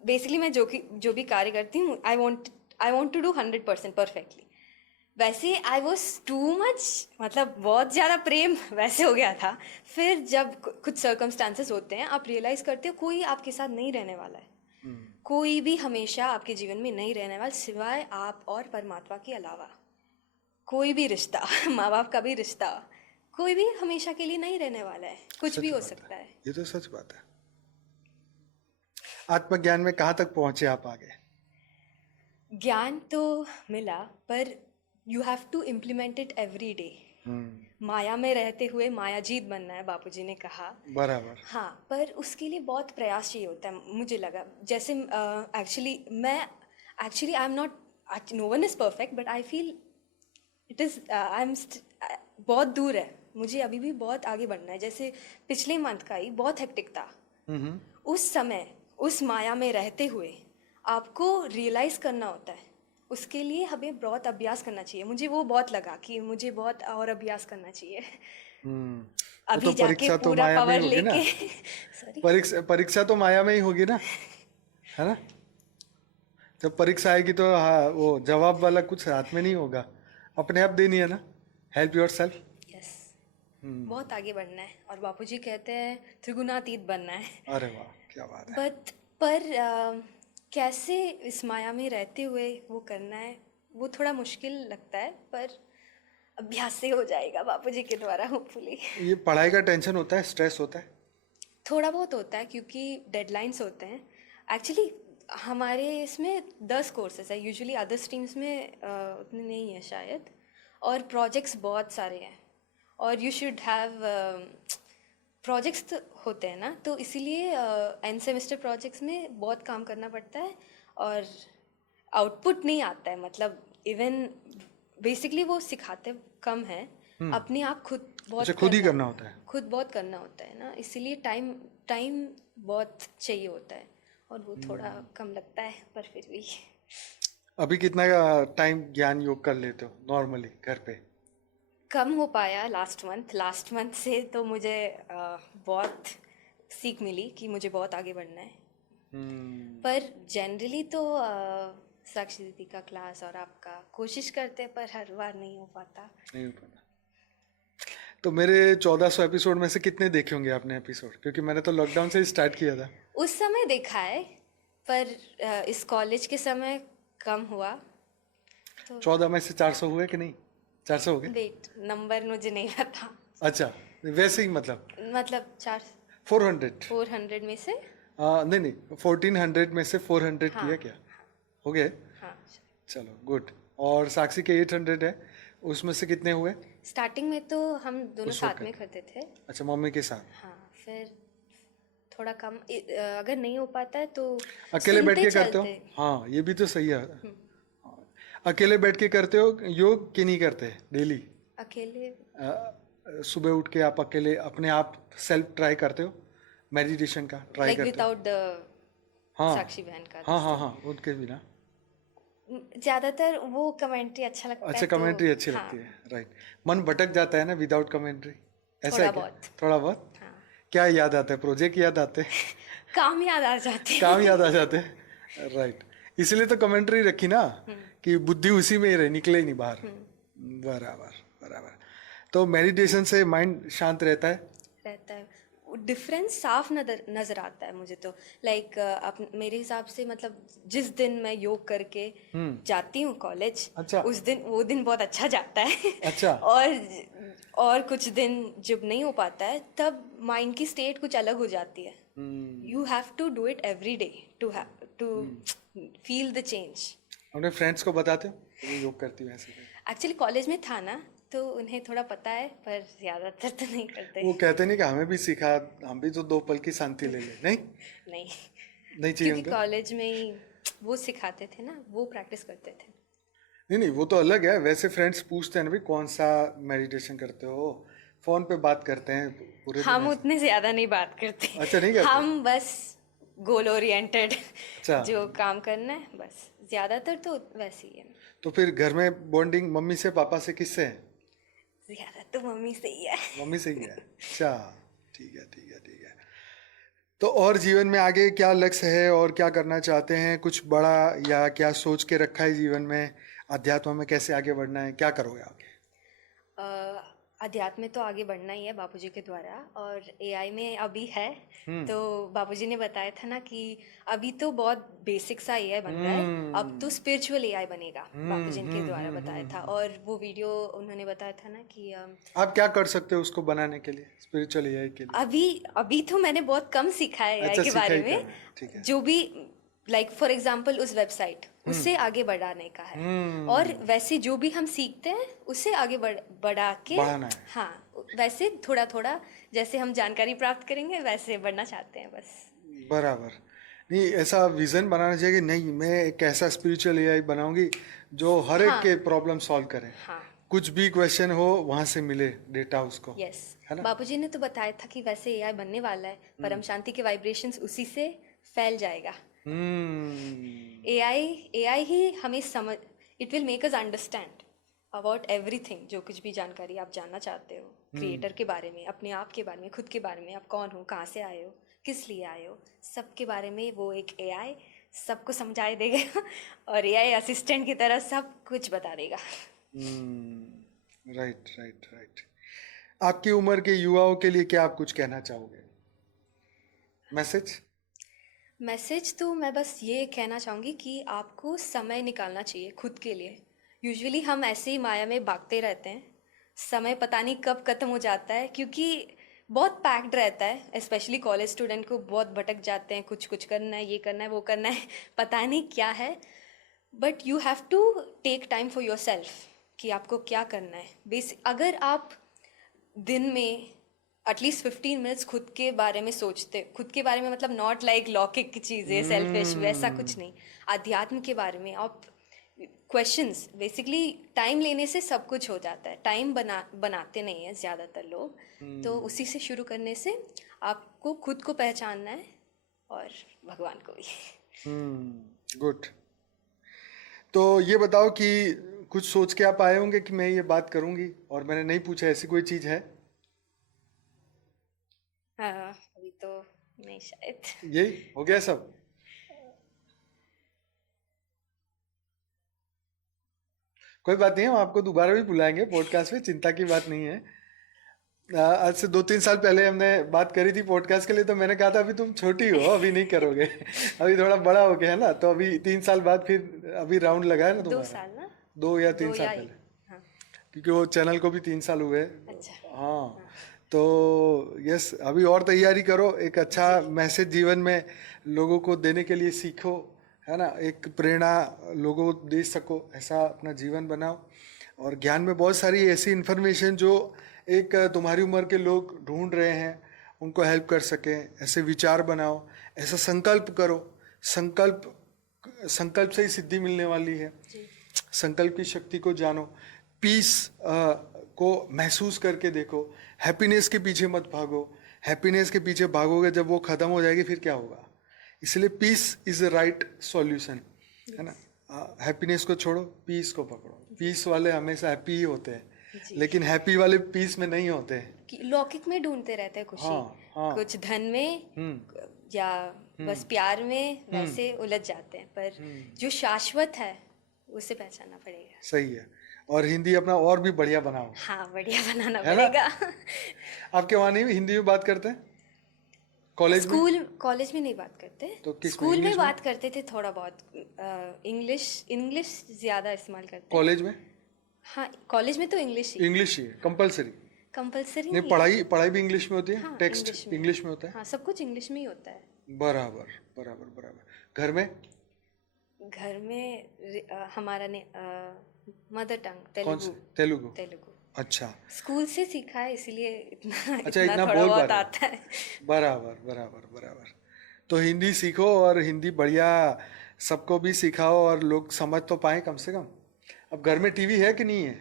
बेसिकली मैं जो भी कार्य करती हूँ I want to do 100% perfectly. वैसे आई वॉज टू मच, मतलब बहुत ज़्यादा प्रेम वैसे हो गया था। फिर जब कुछ सर्कमस्टांसेस होते हैं, आप रियलाइज़ करते हो कोई आपके साथ नहीं रहने वाला है। कोई भी हमेशा आपके जीवन में नहीं रहने वाला, सिवाय आप और परमात्मा के अलावा। कोई भी रिश्ता माँ बाप का भी रिश्ता, कोई भी हमेशा के लिए नहीं रहने वाला है। कुछ भी हो सकता है। ये तो सच बात है। आत्मज्ञान में कहाँ तक पहुंचे आप आगे? ज्ञान तो मिला, पर you have to implement it every day. माया में रहते हुए मायाजीत बनना है, बापूजी ने कहा। बराबर। हाँ, पर उसके लिए बहुत प्रयास चाहिए होता है, मुझे लगा। जैसे actually I am not, no one is perfect, but I feel it is I am बहुत दूर है, मुझे अभी भी बहुत आगे बढ़ना है। जैसे पिछले मंथ का ही बहुत हेक्टिक था। उस समय उस माया में रहते हुए आपको रियलाइज़ करना होता है, उसके लिए हमें बहुत अभ्यास करना चाहिए। मुझे वो बहुत लगा कि मुझे बहुत और अभ्यास करना चाहिए। अभी तो जाके परीक्षा तो पूरा माया में ही पावर होगी ना? लेके सॉरी, परीक्षा तो माया में ही होगी ना, है ना? जब परीक्षा आएगी तो हाँ, वो जवाब वाला कुछ हाथ में नहीं होगा, अपने आप देनी है ना। Help your self. यस। बहुत आगे बढ़ना है, और बापूजी कहते हैं त्रिगुणातीत बनना है। अरे वाह, क्या बात है। पर कैसे इस माया में रहते हुए वो करना है, वो थोड़ा मुश्किल लगता है, पर अभ्यास से हो जाएगा बापूजी के द्वारा, होपफुली। ये पढ़ाई का टेंशन होता है, स्ट्रेस होता है? थोड़ा बहुत होता है, क्योंकि डेडलाइंस होते हैं। एक्चुअली हमारे इसमें 10 कोर्सेज है, यूजुअली अदर स्ट्रीम्स में उतने नहीं है शायद, और प्रोजेक्ट्स बहुत सारे हैं, और यू शुड हैव प्रोजेक्ट्स तो होते हैं ना, तो इसीलिए एंड सेमेस्टर प्रोजेक्ट्स में बहुत काम करना पड़ता है, और आउटपुट नहीं आता है। मतलब इवन बेसिकली वो सिखाते कम है, अपने आप खुद बहुत खुद ही करना होता है। खुद बहुत करना होता है ना, इसीलिए टाइम बहुत चाहिए होता है, और वो थोड़ा कम लगता है, पर फिर भी। अभी कितना टाइम ज्ञान योग कर लेते हो नॉर्मली घर पे? कम हो पाया लास्ट मंथ से, तो मुझे बहुत सीख मिली कि मुझे बहुत आगे बढ़ना है। पर जनरली तो साक्षी दीदी का क्लास और आपका कोशिश करते हैं, पर हर बार नहीं हो पाता। नहीं हो पाता। तो मेरे 1400 एपिसोड में से कितने देखे होंगे आपने एपिसोड? क्योंकि मैंने तो लॉकडाउन से ही स्टार्ट किया था। उस समय देखा है, पर इस कॉलेज के समय कम हुआ। तो 14 में से 400 हुए कि नहीं? 400 हो गए? वेट, नंबर मुझे नहीं पता। अच्छा, वैसे ही मतलब 400 में से नहीं नहीं, 1400 में से 400 हाँ, किया क्या? हो गए? हाँ। चलो गुड। और साक्षी के 800 है, उसमें से कितने हुए? स्टार्टिंग में तो हम दोनों साथ में करते थे। अच्छा, मम्मी के साथ। हाँ, फिर थोड़ा कम, अगर नहीं हो पाता है तो अकेले बैठ के सुनते करते हो? चलते। हाँ, ये भी तो सही है। हाँ। अकेले बैठ के करते हो योग कि नहीं करते डेली? अकेले सुबह उठ के आप अकेले अपने आप सेल्फ ट्राई करते हो मेडिटेशन का ट्राई लाइक करते हो? विदाउट द हाँ साक्षी बहन का हाँ हाँ हाँ, उनके बिना। ज्यादातर वो कमेंट्री अच्छा लगता अच्छा, है तो कमेंट्री अच्छी हाँ, लगती है, राइट। मन भटक जाता है ना विदाउट कमेंट्री, ऐसा थोड़ा है क्या? बहुत थोड़ा बहुत। हाँ। क्या याद आता है? प्रोजेक्ट याद आते हैं? काम याद आ जाते काम हैं। याद आ जाते हैं, राइट। इसलिए तो कमेंट्री रखी ना कि बुद्धि उसी में ही रहे, निकले ही नहीं बाहर। बराबर बराबर। तो मेडिटेशन से माइंड शांत रहता है। रहता है, डिफरेंस साफ नजर आता है मुझे तो। लाइक मेरे हिसाब से मतलब जिस दिन मैं योग करके जाती हूँ कॉलेज, अच्छा। उस दिन वो दिन बहुत अच्छा जाता है। अच्छा। और कुछ दिन जब नहीं हो पाता है तब माइंड की स्टेट कुछ अलग हो जाती है। You have to do it every day to feel the change. अपने फ्रेंड्स को बताते हो कि योग करती हूँ ऐसे? एक्चुअली कॉलेज में था ना तो उन्हें थोड़ा पता है, पर ज्यादातर तो नहीं करते। वो कहते नहीं कि हमें भी सिखा, हम भी तो 2 पल की शांति ले ले? नहीं नहीं, नहीं चाहिए क्योंकि उनको? कॉलेज में ही वो सिखाते थे ना, वो प्रैक्टिस करते थे। नहीं नहीं, वो तो अलग है। वैसे फ्रेंड्स पूछते हैं ना, भाई कौन सा मेडिटेशन करते हो, फोन पे बात करते हैं पूरे दिन हम ऐसे। उतने ज्यादा नहीं बात करते। अच्छा, नहीं करते? हम बस गोल ओरिएंटेड, अच्छा। जो काम करना है बस, ज्यादातर तो वैसे ही है। तो फिर घर में बॉन्डिंग मम्मी से पापा से किससे है? ज्यादा तो मम्मी से ही है। मम्मी से ही है। अच्छा, ठीक है ठीक है ठीक है। तो और जीवन में आगे क्या लक्ष्य है और क्या करना चाहते हैं? कुछ बड़ा या क्या सोच के रखा है जीवन में? अध्यात्म में कैसे आगे बढ़ना है, क्या करोगे आगे? अध्यात्म में तो आगे बढ़ना ही है बापूजी के द्वारा, और एआई में अभी है। तो बापूजी ने बताया था ना कि अभी तो बहुत बेसिक सा एआई बन रहा है, अब तो स्पिरिचुअल एआई बनेगा। बापूजी के द्वारा बताया था, और वो वीडियो उन्होंने बताया था ना कि आप क्या कर सकते हो उसको बनाने के लिए, स्पिरिचुअल एआई के लिए? अभी अभी तो मैंने बहुत कम सीखा है एआई अच्छा, के सीखा बारे ही में। कम है, ठीक है। जो भी लाइक फॉर एग्जांपल उस वेबसाइट, उससे आगे बढ़ाने का है। और वैसे जो भी हम सीखते हैं उससे आगे बढ़ा के बढ़ाना है। हाँ, वैसे थोड़ा थोड़ा जैसे हम जानकारी प्राप्त करेंगे वैसे बढ़ना चाहते हैं बस। बराबर। नहीं, ऐसा विजन बनाना चाहिए कि नहीं, मैं एक ऐसा स्पिरिचुअल एआई बनाऊंगी जो हर एक हाँ। के प्रॉब्लम सॉल्व करे। हाँ, कुछ भी क्वेश्चन हो वहां से मिले डेटा उसको, यस। है ना? बापूजी ने तो बताया था कि वैसे एआई बनने वाला है, परम शांति के वाइब्रेशंस उसी से फैल जाएगा। एआई एआई ही हमें समझ, it will make us understand about everything. जो कुछ भी जानकारी आप जानना चाहते हो क्रिएटर के बारे में, अपने आप के बारे में, खुद के बारे में, आप कौन हो, कहाँ से आए हो, किस लिए आए हो, सब के बारे में वो एक एआई सबको समझा देगा। और एआई असिस्टेंट की तरह सब कुछ बता देगा। Right right right. आपकी उम्र के युवाओं के लिए क्या आप कुछ कहना चाहोगे? मैसेज तो मैं बस ये कहना चाहूँगी कि आपको समय निकालना चाहिए खुद के लिए। यूजुअली हम ऐसे ही माया में भागते रहते हैं, समय पता नहीं कब ख़त्म हो जाता है, क्योंकि बहुत पैक्ड रहता है। स्पेशली कॉलेज स्टूडेंट को बहुत भटक जाते हैं, कुछ कुछ करना है, ये करना है, वो करना है, पता नहीं क्या है। But you have to take time for yourself कि आपको क्या करना है। अगर आप दिन में एटलीस्ट 15 मिनट्स खुद के बारे में सोचते, खुद के बारे में मतलब नॉट लाइक लौकिक की चीज़ें, सेल्फिश वैसा कुछ नहीं, अध्यात्म के बारे में आप क्वेश्चंस, बेसिकली टाइम लेने से सब कुछ हो जाता है। टाइम बनाते नहीं है ज़्यादातर लोग, तो उसी से शुरू करने से आपको खुद को पहचानना है और भगवान को भी। गुड। तो ये बताओ कि कुछ सोच के आप आए होंगे कि मैं ये बात करूंगी और मैंने नहीं पूछा, ऐसी कोई चीज है? हाँ, अभी तो नहीं, शायद यही हो गया सब? कोई बात नहीं है, हम आपको दोबारा भी बुलाएंगे पॉडकास्ट पे, चिंता की बात नहीं है। आज से 2-3 साल पहले हमने बात करी थी पॉडकास्ट के लिए, तो मैंने कहा था अभी तुम छोटी हो, अभी नहीं करोगे। अभी थोड़ा बड़ा हो गया है ना, तो अभी 3 साल बाद फिर अभी राउंड लगा है ना 2 तुम्हारा। साल ना, 2 या 3 2 साल या पहले, हाँ। क्योंकि वो चैनल को भी 3 साल हुए। अच्छा। हाँ, तो यस, अभी और तैयारी करो, एक अच्छा मैसेज जीवन में लोगों को देने के लिए सीखो, है ना? एक प्रेरणा लोगों को दे सको, ऐसा अपना जीवन बनाओ। और ज्ञान में बहुत सारी ऐसी इन्फॉर्मेशन जो एक तुम्हारी उम्र के लोग ढूंढ रहे हैं, उनको हेल्प कर सकें, ऐसे विचार बनाओ, ऐसा संकल्प करो। संकल्प से ही सिद्धि मिलने वाली है। संकल्प की शक्ति को जानो, पीस को महसूस करके देखो, हैप्पीनेस के पीछे मत भागो। हैप्पीनेस के पीछे भागोगे, जब वो खत्म हो जाएगी फिर क्या होगा? इसलिए peace is the right solution, है ना। हैप्पीनेस को छोड़ो, पीस को पकड़ो। पीस वाले हमेशा हैप्पी ही होते हैं, लेकिन हैप्पी वाले पीस में नहीं होते हैं। लौकिक में ढूंढते रहते हैं खुशी। हाँ। कुछ धन में या बस प्यार में वैसे उलझ जाते हैं, पर जो शाश्वत है उसे पहचानना पड़ेगा। सही है। और हिंदी अपना और भी बढ़िया बनाओ। हाँ, बढ़िया बनाना पड़ेगा। आपके वहाँ नहीं हिंदी में बात करते हैं? कॉलेज में? कॉलेज में नहीं बात करते, तो किस स्कूल में बात करते थे थोड़ा बहुत। इंग्लिश ज्यादा इस्तेमाल करते हैं। कॉलेज में? हाँ, कॉलेज में तो इंग्लिश ही कंपलसरी नहीं। पढ़ाई भी इंग्लिश में होती है। हाँ, टेक्स्ट इंग्लिश में होता है। हाँ, सब कुछ इंग्लिश में ही होता है। बराबर। घर में? घर में हमारा मदर टंग तेलुगु। अच्छा, स्कूल से सीखा है, इसलिए इतना थोड़ा बोल बहुत पा आता है। बराबर। तो हिंदी सीखो, और हिंदी बढ़िया सबको भी सिखाओ, और लोग समझ तो पाए कम से कम। अब घर में टीवी है कि नहीं है?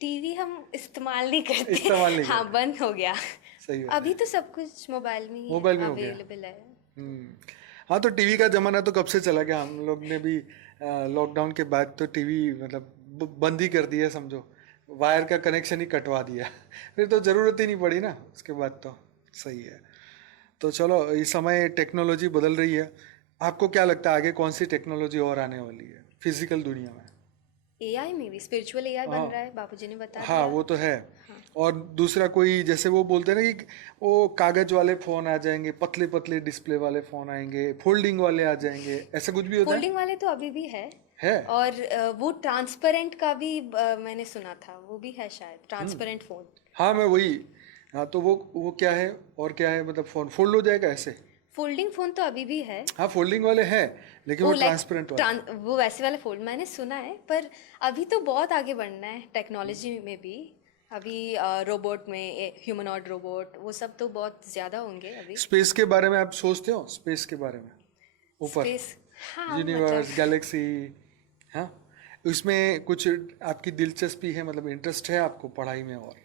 टीवी हम इस्तेमाल नहीं करते। हाँ, बंद हो गया। सही है। अभी तो सब कुछ मोबाइल में ही अवेलेबल है। हाँ, तो टीवी का जमाना तो कब से चला गया। हम लोग ने भी लॉकडाउन के बाद तो टीवी मतलब बंद ही कर दिया, समझो। वायर का कनेक्शन ही कटवा दिया। फिर तो ज़रूरत ही नहीं पड़ी ना उसके बाद तो। सही है। तो चलो, इस समय टेक्नोलॉजी बदल रही है। आपको क्या लगता है आगे कौन सी टेक्नोलॉजी और आने वाली है फिजिकल दुनिया में? एआई में भी स्पिरिचुअल एआई बन रहा है, बापूजी ने बताया। हाँ, वो तो है। और दूसरा कोई, जैसे वो बोलते हैं ना कि वो कागज वाले फोन आ जाएंगे, पतले पतले डिस्प्ले वाले फोन आएंगे, फोल्डिंग वाले आ जाएंगे, ऐसा कुछ भी होता है? फोल्डिंग वाले तो अभी भी है। और वो ट्रांसपेरेंट का भी मैंने सुना था, वो भी है शायद, ट्रांसपेरेंट फोन। हाँ, मैं वही। हाँ, तो वो क्या है और क्या है, मतलब फोन फोल्ड हो जाएगा ऐसे? फोल्डिंग फोन तो अभी भी है। हाँ, फोल्डिंग वाले हैं, लेकिन वो ट्रांसपेरेंट वाले, वो वैसे वाले फोल्ड मैंने सुना है। पर अभी तो बहुत आगे बढ़ना है टेक्नोलॉजी में भी। अभी रोबोट में ह्यूमनॉइड रोबोट, वो सब तो बहुत ज्यादा होंगे अभी। स्पेस के बारे में आप सोचते हो? स्पेस के बारे में, ऊपर यूनिवर्स, गैलेक्सी, हाँ, उसमें कुछ आपकी दिलचस्पी है, मतलब इंटरेस्ट है आपको पढ़ाई में, और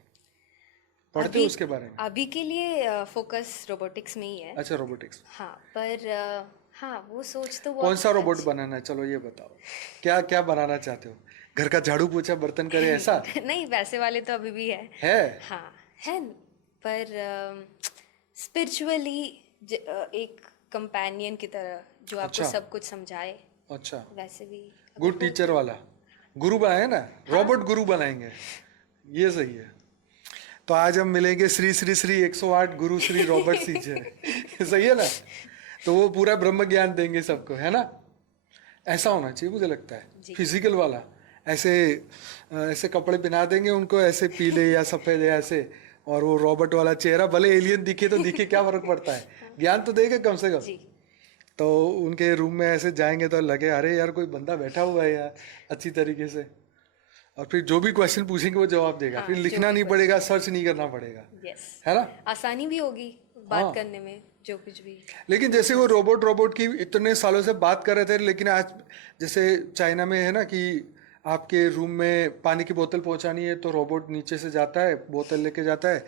पढ़ते हो उसके बारे में? अभी के लिए फोकस रोबोटिक्स में ही है। अच्छा, रोबोटिक्स। हाँ, पर हाँ, वो सोच तो कौन सा रोबोट बनाना है? चलो ये बताओ, क्या क्या बनाना चाहते हो? घर का झाड़ू पोछा बर्तन करे ऐसा? नहीं, वैसे वाले तो अभी भी है। हाँ, है। पर स्पिरिचुअली एक कंपेनियन की तरह जो आपको सब कुछ समझाए। अच्छा, वैसे भी गुड टीचर वाला गुरु बनाए ना। रोबोट गुरु बनाएंगे, ये सही है। तो आज हम मिलेंगे श्री श्री श्री 108 गुरु श्री रॉबर्ट सीजर। सही है ना। तो वो पूरा ब्रह्म ज्ञान देंगे सबको, है ना। ऐसा होना चाहिए मुझे लगता है। फिजिकल वाला ऐसे कपड़े पहना देंगे उनको, ऐसे पीले या सफेद या ऐसे, और वो रॉबर्ट वाला चेहरा, भले एलियन दिखे तो दिखे, क्या फर्क पड़ता है, ज्ञान तो देगा कम से कम। तो उनके रूम में ऐसे जाएंगे तो लगे अरे यार कोई बंदा बैठा हुआ है यार, अच्छी तरीके से। और फिर जो भी क्वेश्चन पूछेंगे वो जवाब देगा। फिर लिखना नहीं पड़ेगा, सर्च नहीं करना पड़ेगा, है ना। आसानी भी होगी बात करने में, जो कुछ भी। लेकिन जैसे वो रोबोट की इतने सालों से बात कर रहे थे, लेकिन आज जैसे चाइना में है ना कि आपके रूम में पानी की बोतल पहुंचानी है तो रोबोट नीचे से जाता है, बोतल लेके जाता है,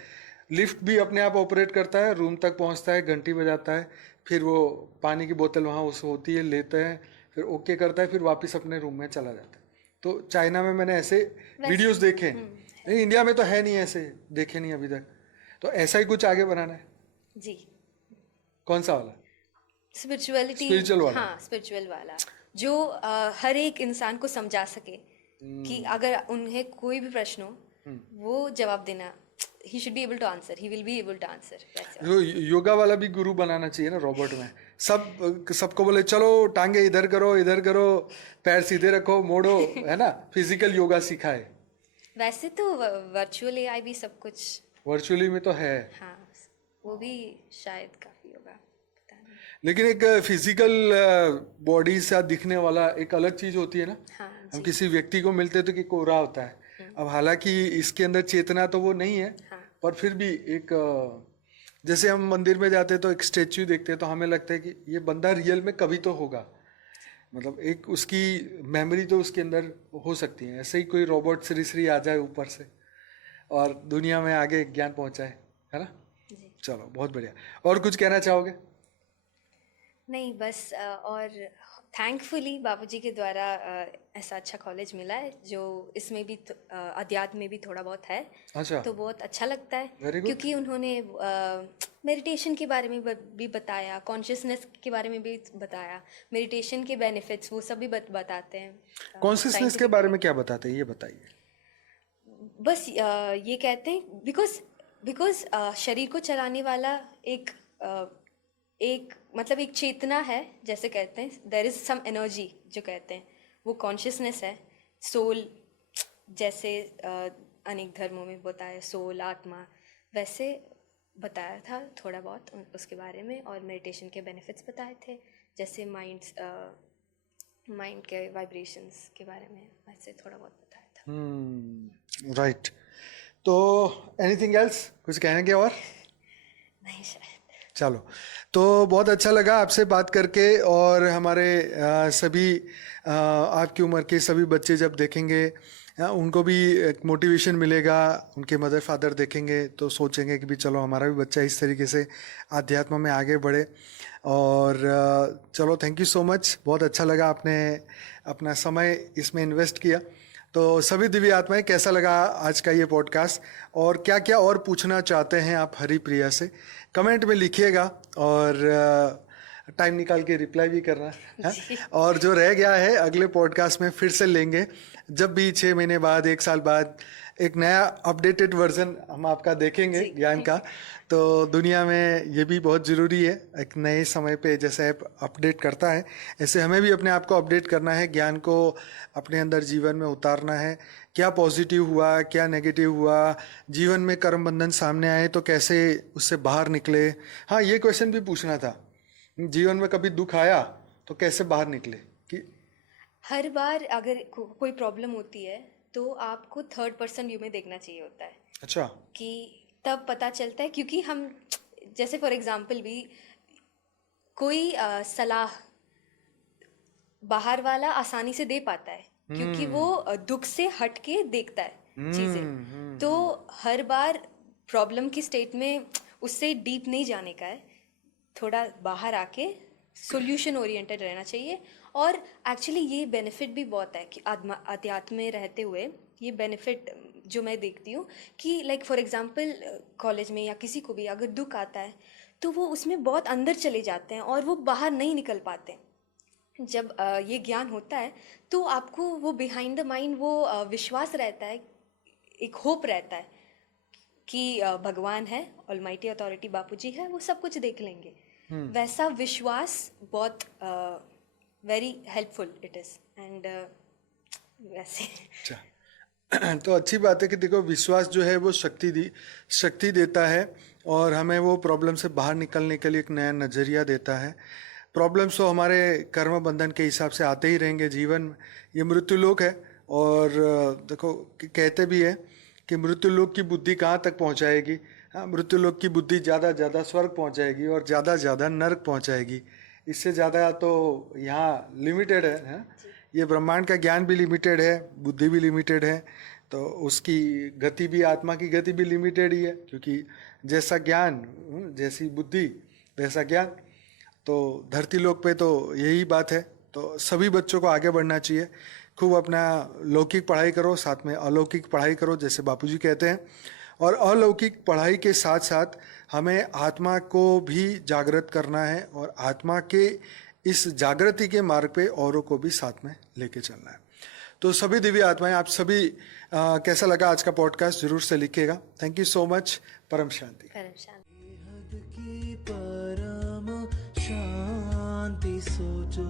लिफ्ट भी अपने आप ऑपरेट करता है, रूम तक पहुंचता है, घंटी बजाता है, फिर वो पानी की बोतल वहाँ उस होती है, लेते हैं, फिर ओके करता है, फिर वापस अपने रूम में चला जाता है। तो चाइना में मैंने ऐसे वीडियोस देखे हैं। इंडिया में तो है नहीं, ऐसे देखे नहीं अभी तक। तो ऐसा ही कुछ आगे बनाना है जी। कौन सा वाला? स्पिरिचुअल वाला। हाँ, स्पिरिचुअल वाला जो हर एक इंसान को समझा सके कि अगर उन्हें कोई भी प्रश्न हो वो जवाब देना, he should be able to answer, he will be able to answer। Yoga वाला भी गुरु बनाना चाहिए ना रोबोट में। सबको बोले चलो टांगे इधर करो, पैर सीधे रखो, मोड़ो, है ना, फिजिकल योगा सिखाए। वैसे तो वर्चुअल एआई भी सब कुछ वर्चुअली में तो है। हाँ, वो भी शायद काफी होगा, पता नहीं। लेकिन एक फिजिकल बॉडी से दिखने वाला एक अलग चीज होती है ना। हाँ, हम किसी व्यक्ति को मिलते तो कि कोरा होता है। अब हालांकि इसके अंदर चेतना तो वो नहीं है, पर फिर भी एक जैसे हम मंदिर में जाते हैं तो एक स्टेच्यू देखते हैं तो हमें लगता है कि ये बंदा रियल में कभी तो होगा, मतलब एक उसकी मेमोरी तो उसके अंदर हो सकती है, ऐसे ही कोई रोबोट श्री आ जाए ऊपर से और दुनिया में आगे ज्ञान पहुंचाए, है ना। जी। चलो बहुत बढ़िया। और कुछ कहना चाहोगे? नहीं, बस और थैंकफुली बापूजी के द्वारा ऐसा अच्छा कॉलेज मिला है जो इसमें भी अध्यात्म में भी थोड़ा बहुत है, अच्छा, तो बहुत अच्छा लगता है। Very good. क्योंकि उन्होंने मेडिटेशन के बारे में भी बताया, कॉन्शियसनेस के बारे में भी बताया, मेडिटेशन के बेनिफिट्स वो सब भी बताते हैं। कॉन्शियसनेस के बारे में क्या बताते हैं, ये बताइए। बस ये कहते हैं बिकॉज शरीर को चलाने वाला एक मतलब एक चेतना है, जैसे कहते हैं देयर इज सम एनर्जी, जो कहते हैं वो कॉन्शियसनेस है, सोल, जैसे अनेक धर्मों में बताया सोल, आत्मा, वैसे बताया था थोड़ा बहुत उसके बारे में। और मेडिटेशन के बेनिफिट्स बताए थे, जैसे माइंड के वाइब्रेशंस के बारे में, वैसे थोड़ा बहुत बताया था। राइट। तो एनीथिंग एल्स, कुछ कहने के और? नहीं शायद। चलो, तो बहुत अच्छा लगा आपसे बात करके। और हमारे सभी आपकी उम्र के सभी बच्चे जब देखेंगे, उनको भी एक मोटिवेशन मिलेगा, उनके मदर फादर देखेंगे तो सोचेंगे कि भी चलो हमारा भी बच्चा इस तरीके से आध्यात्म में आगे बढ़े। और चलो, थैंक यू सो मच, बहुत अच्छा लगा आपने अपना समय इसमें इन्वेस्ट किया। तो सभी दिव्य आत्माएं, कैसा लगा आज का ये पॉडकास्ट, और क्या क्या और पूछना चाहते हैं आप हरिप्रिया से, कमेंट में लिखिएगा और टाइम निकाल के रिप्लाई भी करना है। और जो रह गया है अगले पॉडकास्ट में फिर से लेंगे, जब भी 6 महीने बाद, 1 साल बाद एक नया अपडेटेड वर्जन हम आपका देखेंगे ज्ञान का। तो दुनिया में ये भी बहुत ज़रूरी है, एक नए समय पे जैसे ऐप अपडेट करता है, ऐसे हमें भी अपने आप को अपडेट करना है, ज्ञान को अपने अंदर जीवन में उतारना है। क्या पॉजिटिव हुआ, क्या नेगेटिव हुआ, जीवन में कर्म बंधन सामने आए तो कैसे उससे बाहर निकले। हाँ, ये क्वेश्चन भी पूछना था, जीवन में कभी दुख आया तो कैसे बाहर निकले। कि हर बार अगर कोई प्रॉब्लम होती है तो आपको थर्ड पर्सन व्यू में देखना चाहिए होता है। अच्छा, कि तब पता चलता है, क्योंकि हम जैसे फॉर एग्जांपल भी कोई सलाह बाहर वाला आसानी से दे पाता है, क्योंकि वो दुख से हट के देखता है चीज़ें। तो हर बार प्रॉब्लम की स्टेट में उससे डीप नहीं जाने का है, थोड़ा बाहर आके सॉल्यूशन ओरिएंटेड रहना चाहिए। और एक्चुअली ये बेनिफिट भी बहुत है कि अध्यात्म में रहते हुए ये बेनिफिट जो मैं देखती हूँ कि लाइक फॉर एग्जांपल कॉलेज में या किसी को भी अगर दुख आता है तो वो उसमें बहुत अंदर चले जाते हैं और वो बाहर नहीं निकल पाते। जब ये ज्ञान होता है तो आपको वो बिहाइंड द माइंड वो विश्वास रहता है, एक होप रहता है कि भगवान है, ऑलमाइटी अथॉरिटी बापूजी है, वो सब कुछ देख लेंगे। वैसा विश्वास बहुत very helpful it is. And वैसे अच्छा, तो अच्छी बात है कि देखो, विश्वास जो है वो शक्ति देता है और हमें वो प्रॉब्लम से बाहर निकलने के लिए एक नया नज़रिया देता है। प्रॉब्लम्स तो हमारे कर्म बंधन के हिसाब से आते ही रहेंगे जीवन में, ये मृत्यु लोक है। और देखो, कहते भी है कि मृत्यु लोक की बुद्धि कहाँ तक पहुँचाएगी। हाँ, मृत्यु लोक की बुद्धि ज़्यादा ज़्यादा स्वर्ग पहुँचाएगी और ज़्यादा ज़्यादा नरक पहुँचाएगी। इससे ज़्यादा तो यहाँ लिमिटेड है, हाँ? ये ब्रह्मांड का ज्ञान भी लिमिटेड है, बुद्धि भी लिमिटेड है, तो उसकी गति भी, आत्मा की गति भी लिमिटेड ही है, क्योंकि जैसा ज्ञान जैसी बुद्धि वैसा ज्ञान। तो धरती लोक पे तो यही बात है। तो सभी बच्चों को आगे बढ़ना चाहिए, खूब अपना लौकिक पढ़ाई करो, साथ में अलौकिक पढ़ाई करो, जैसे बापूजी कहते हैं। और अलौकिक पढ़ाई के साथ साथ हमें आत्मा को भी जागृत करना है और आत्मा के इस जागृति के मार्ग पे औरों को भी साथ में लेके चलना है। तो सभी दिव्य आत्माएं, आप सभी कैसा लगा आज का पॉडकास्ट, जरूर से लिखिएगा। Thank you so much. परम शांति। परम शांति। परम शांति सोचो,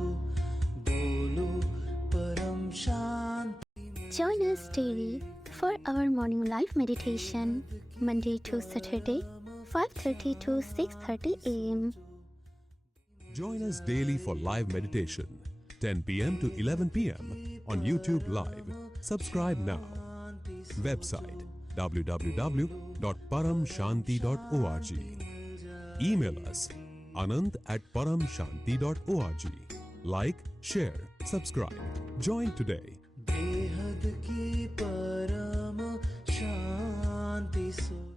बोलो परम शांति। Join us daily for our morning live meditation, Monday to Saturday, 5:30 to 6:30 a.m. Join us daily for live meditation, 10 p.m. to 11 p.m. on YouTube Live. Subscribe now. Website www.paramshanti.org. Email us anant@paramshanti.org. Like, share, subscribe. Join today. बेहद की परम शांति सो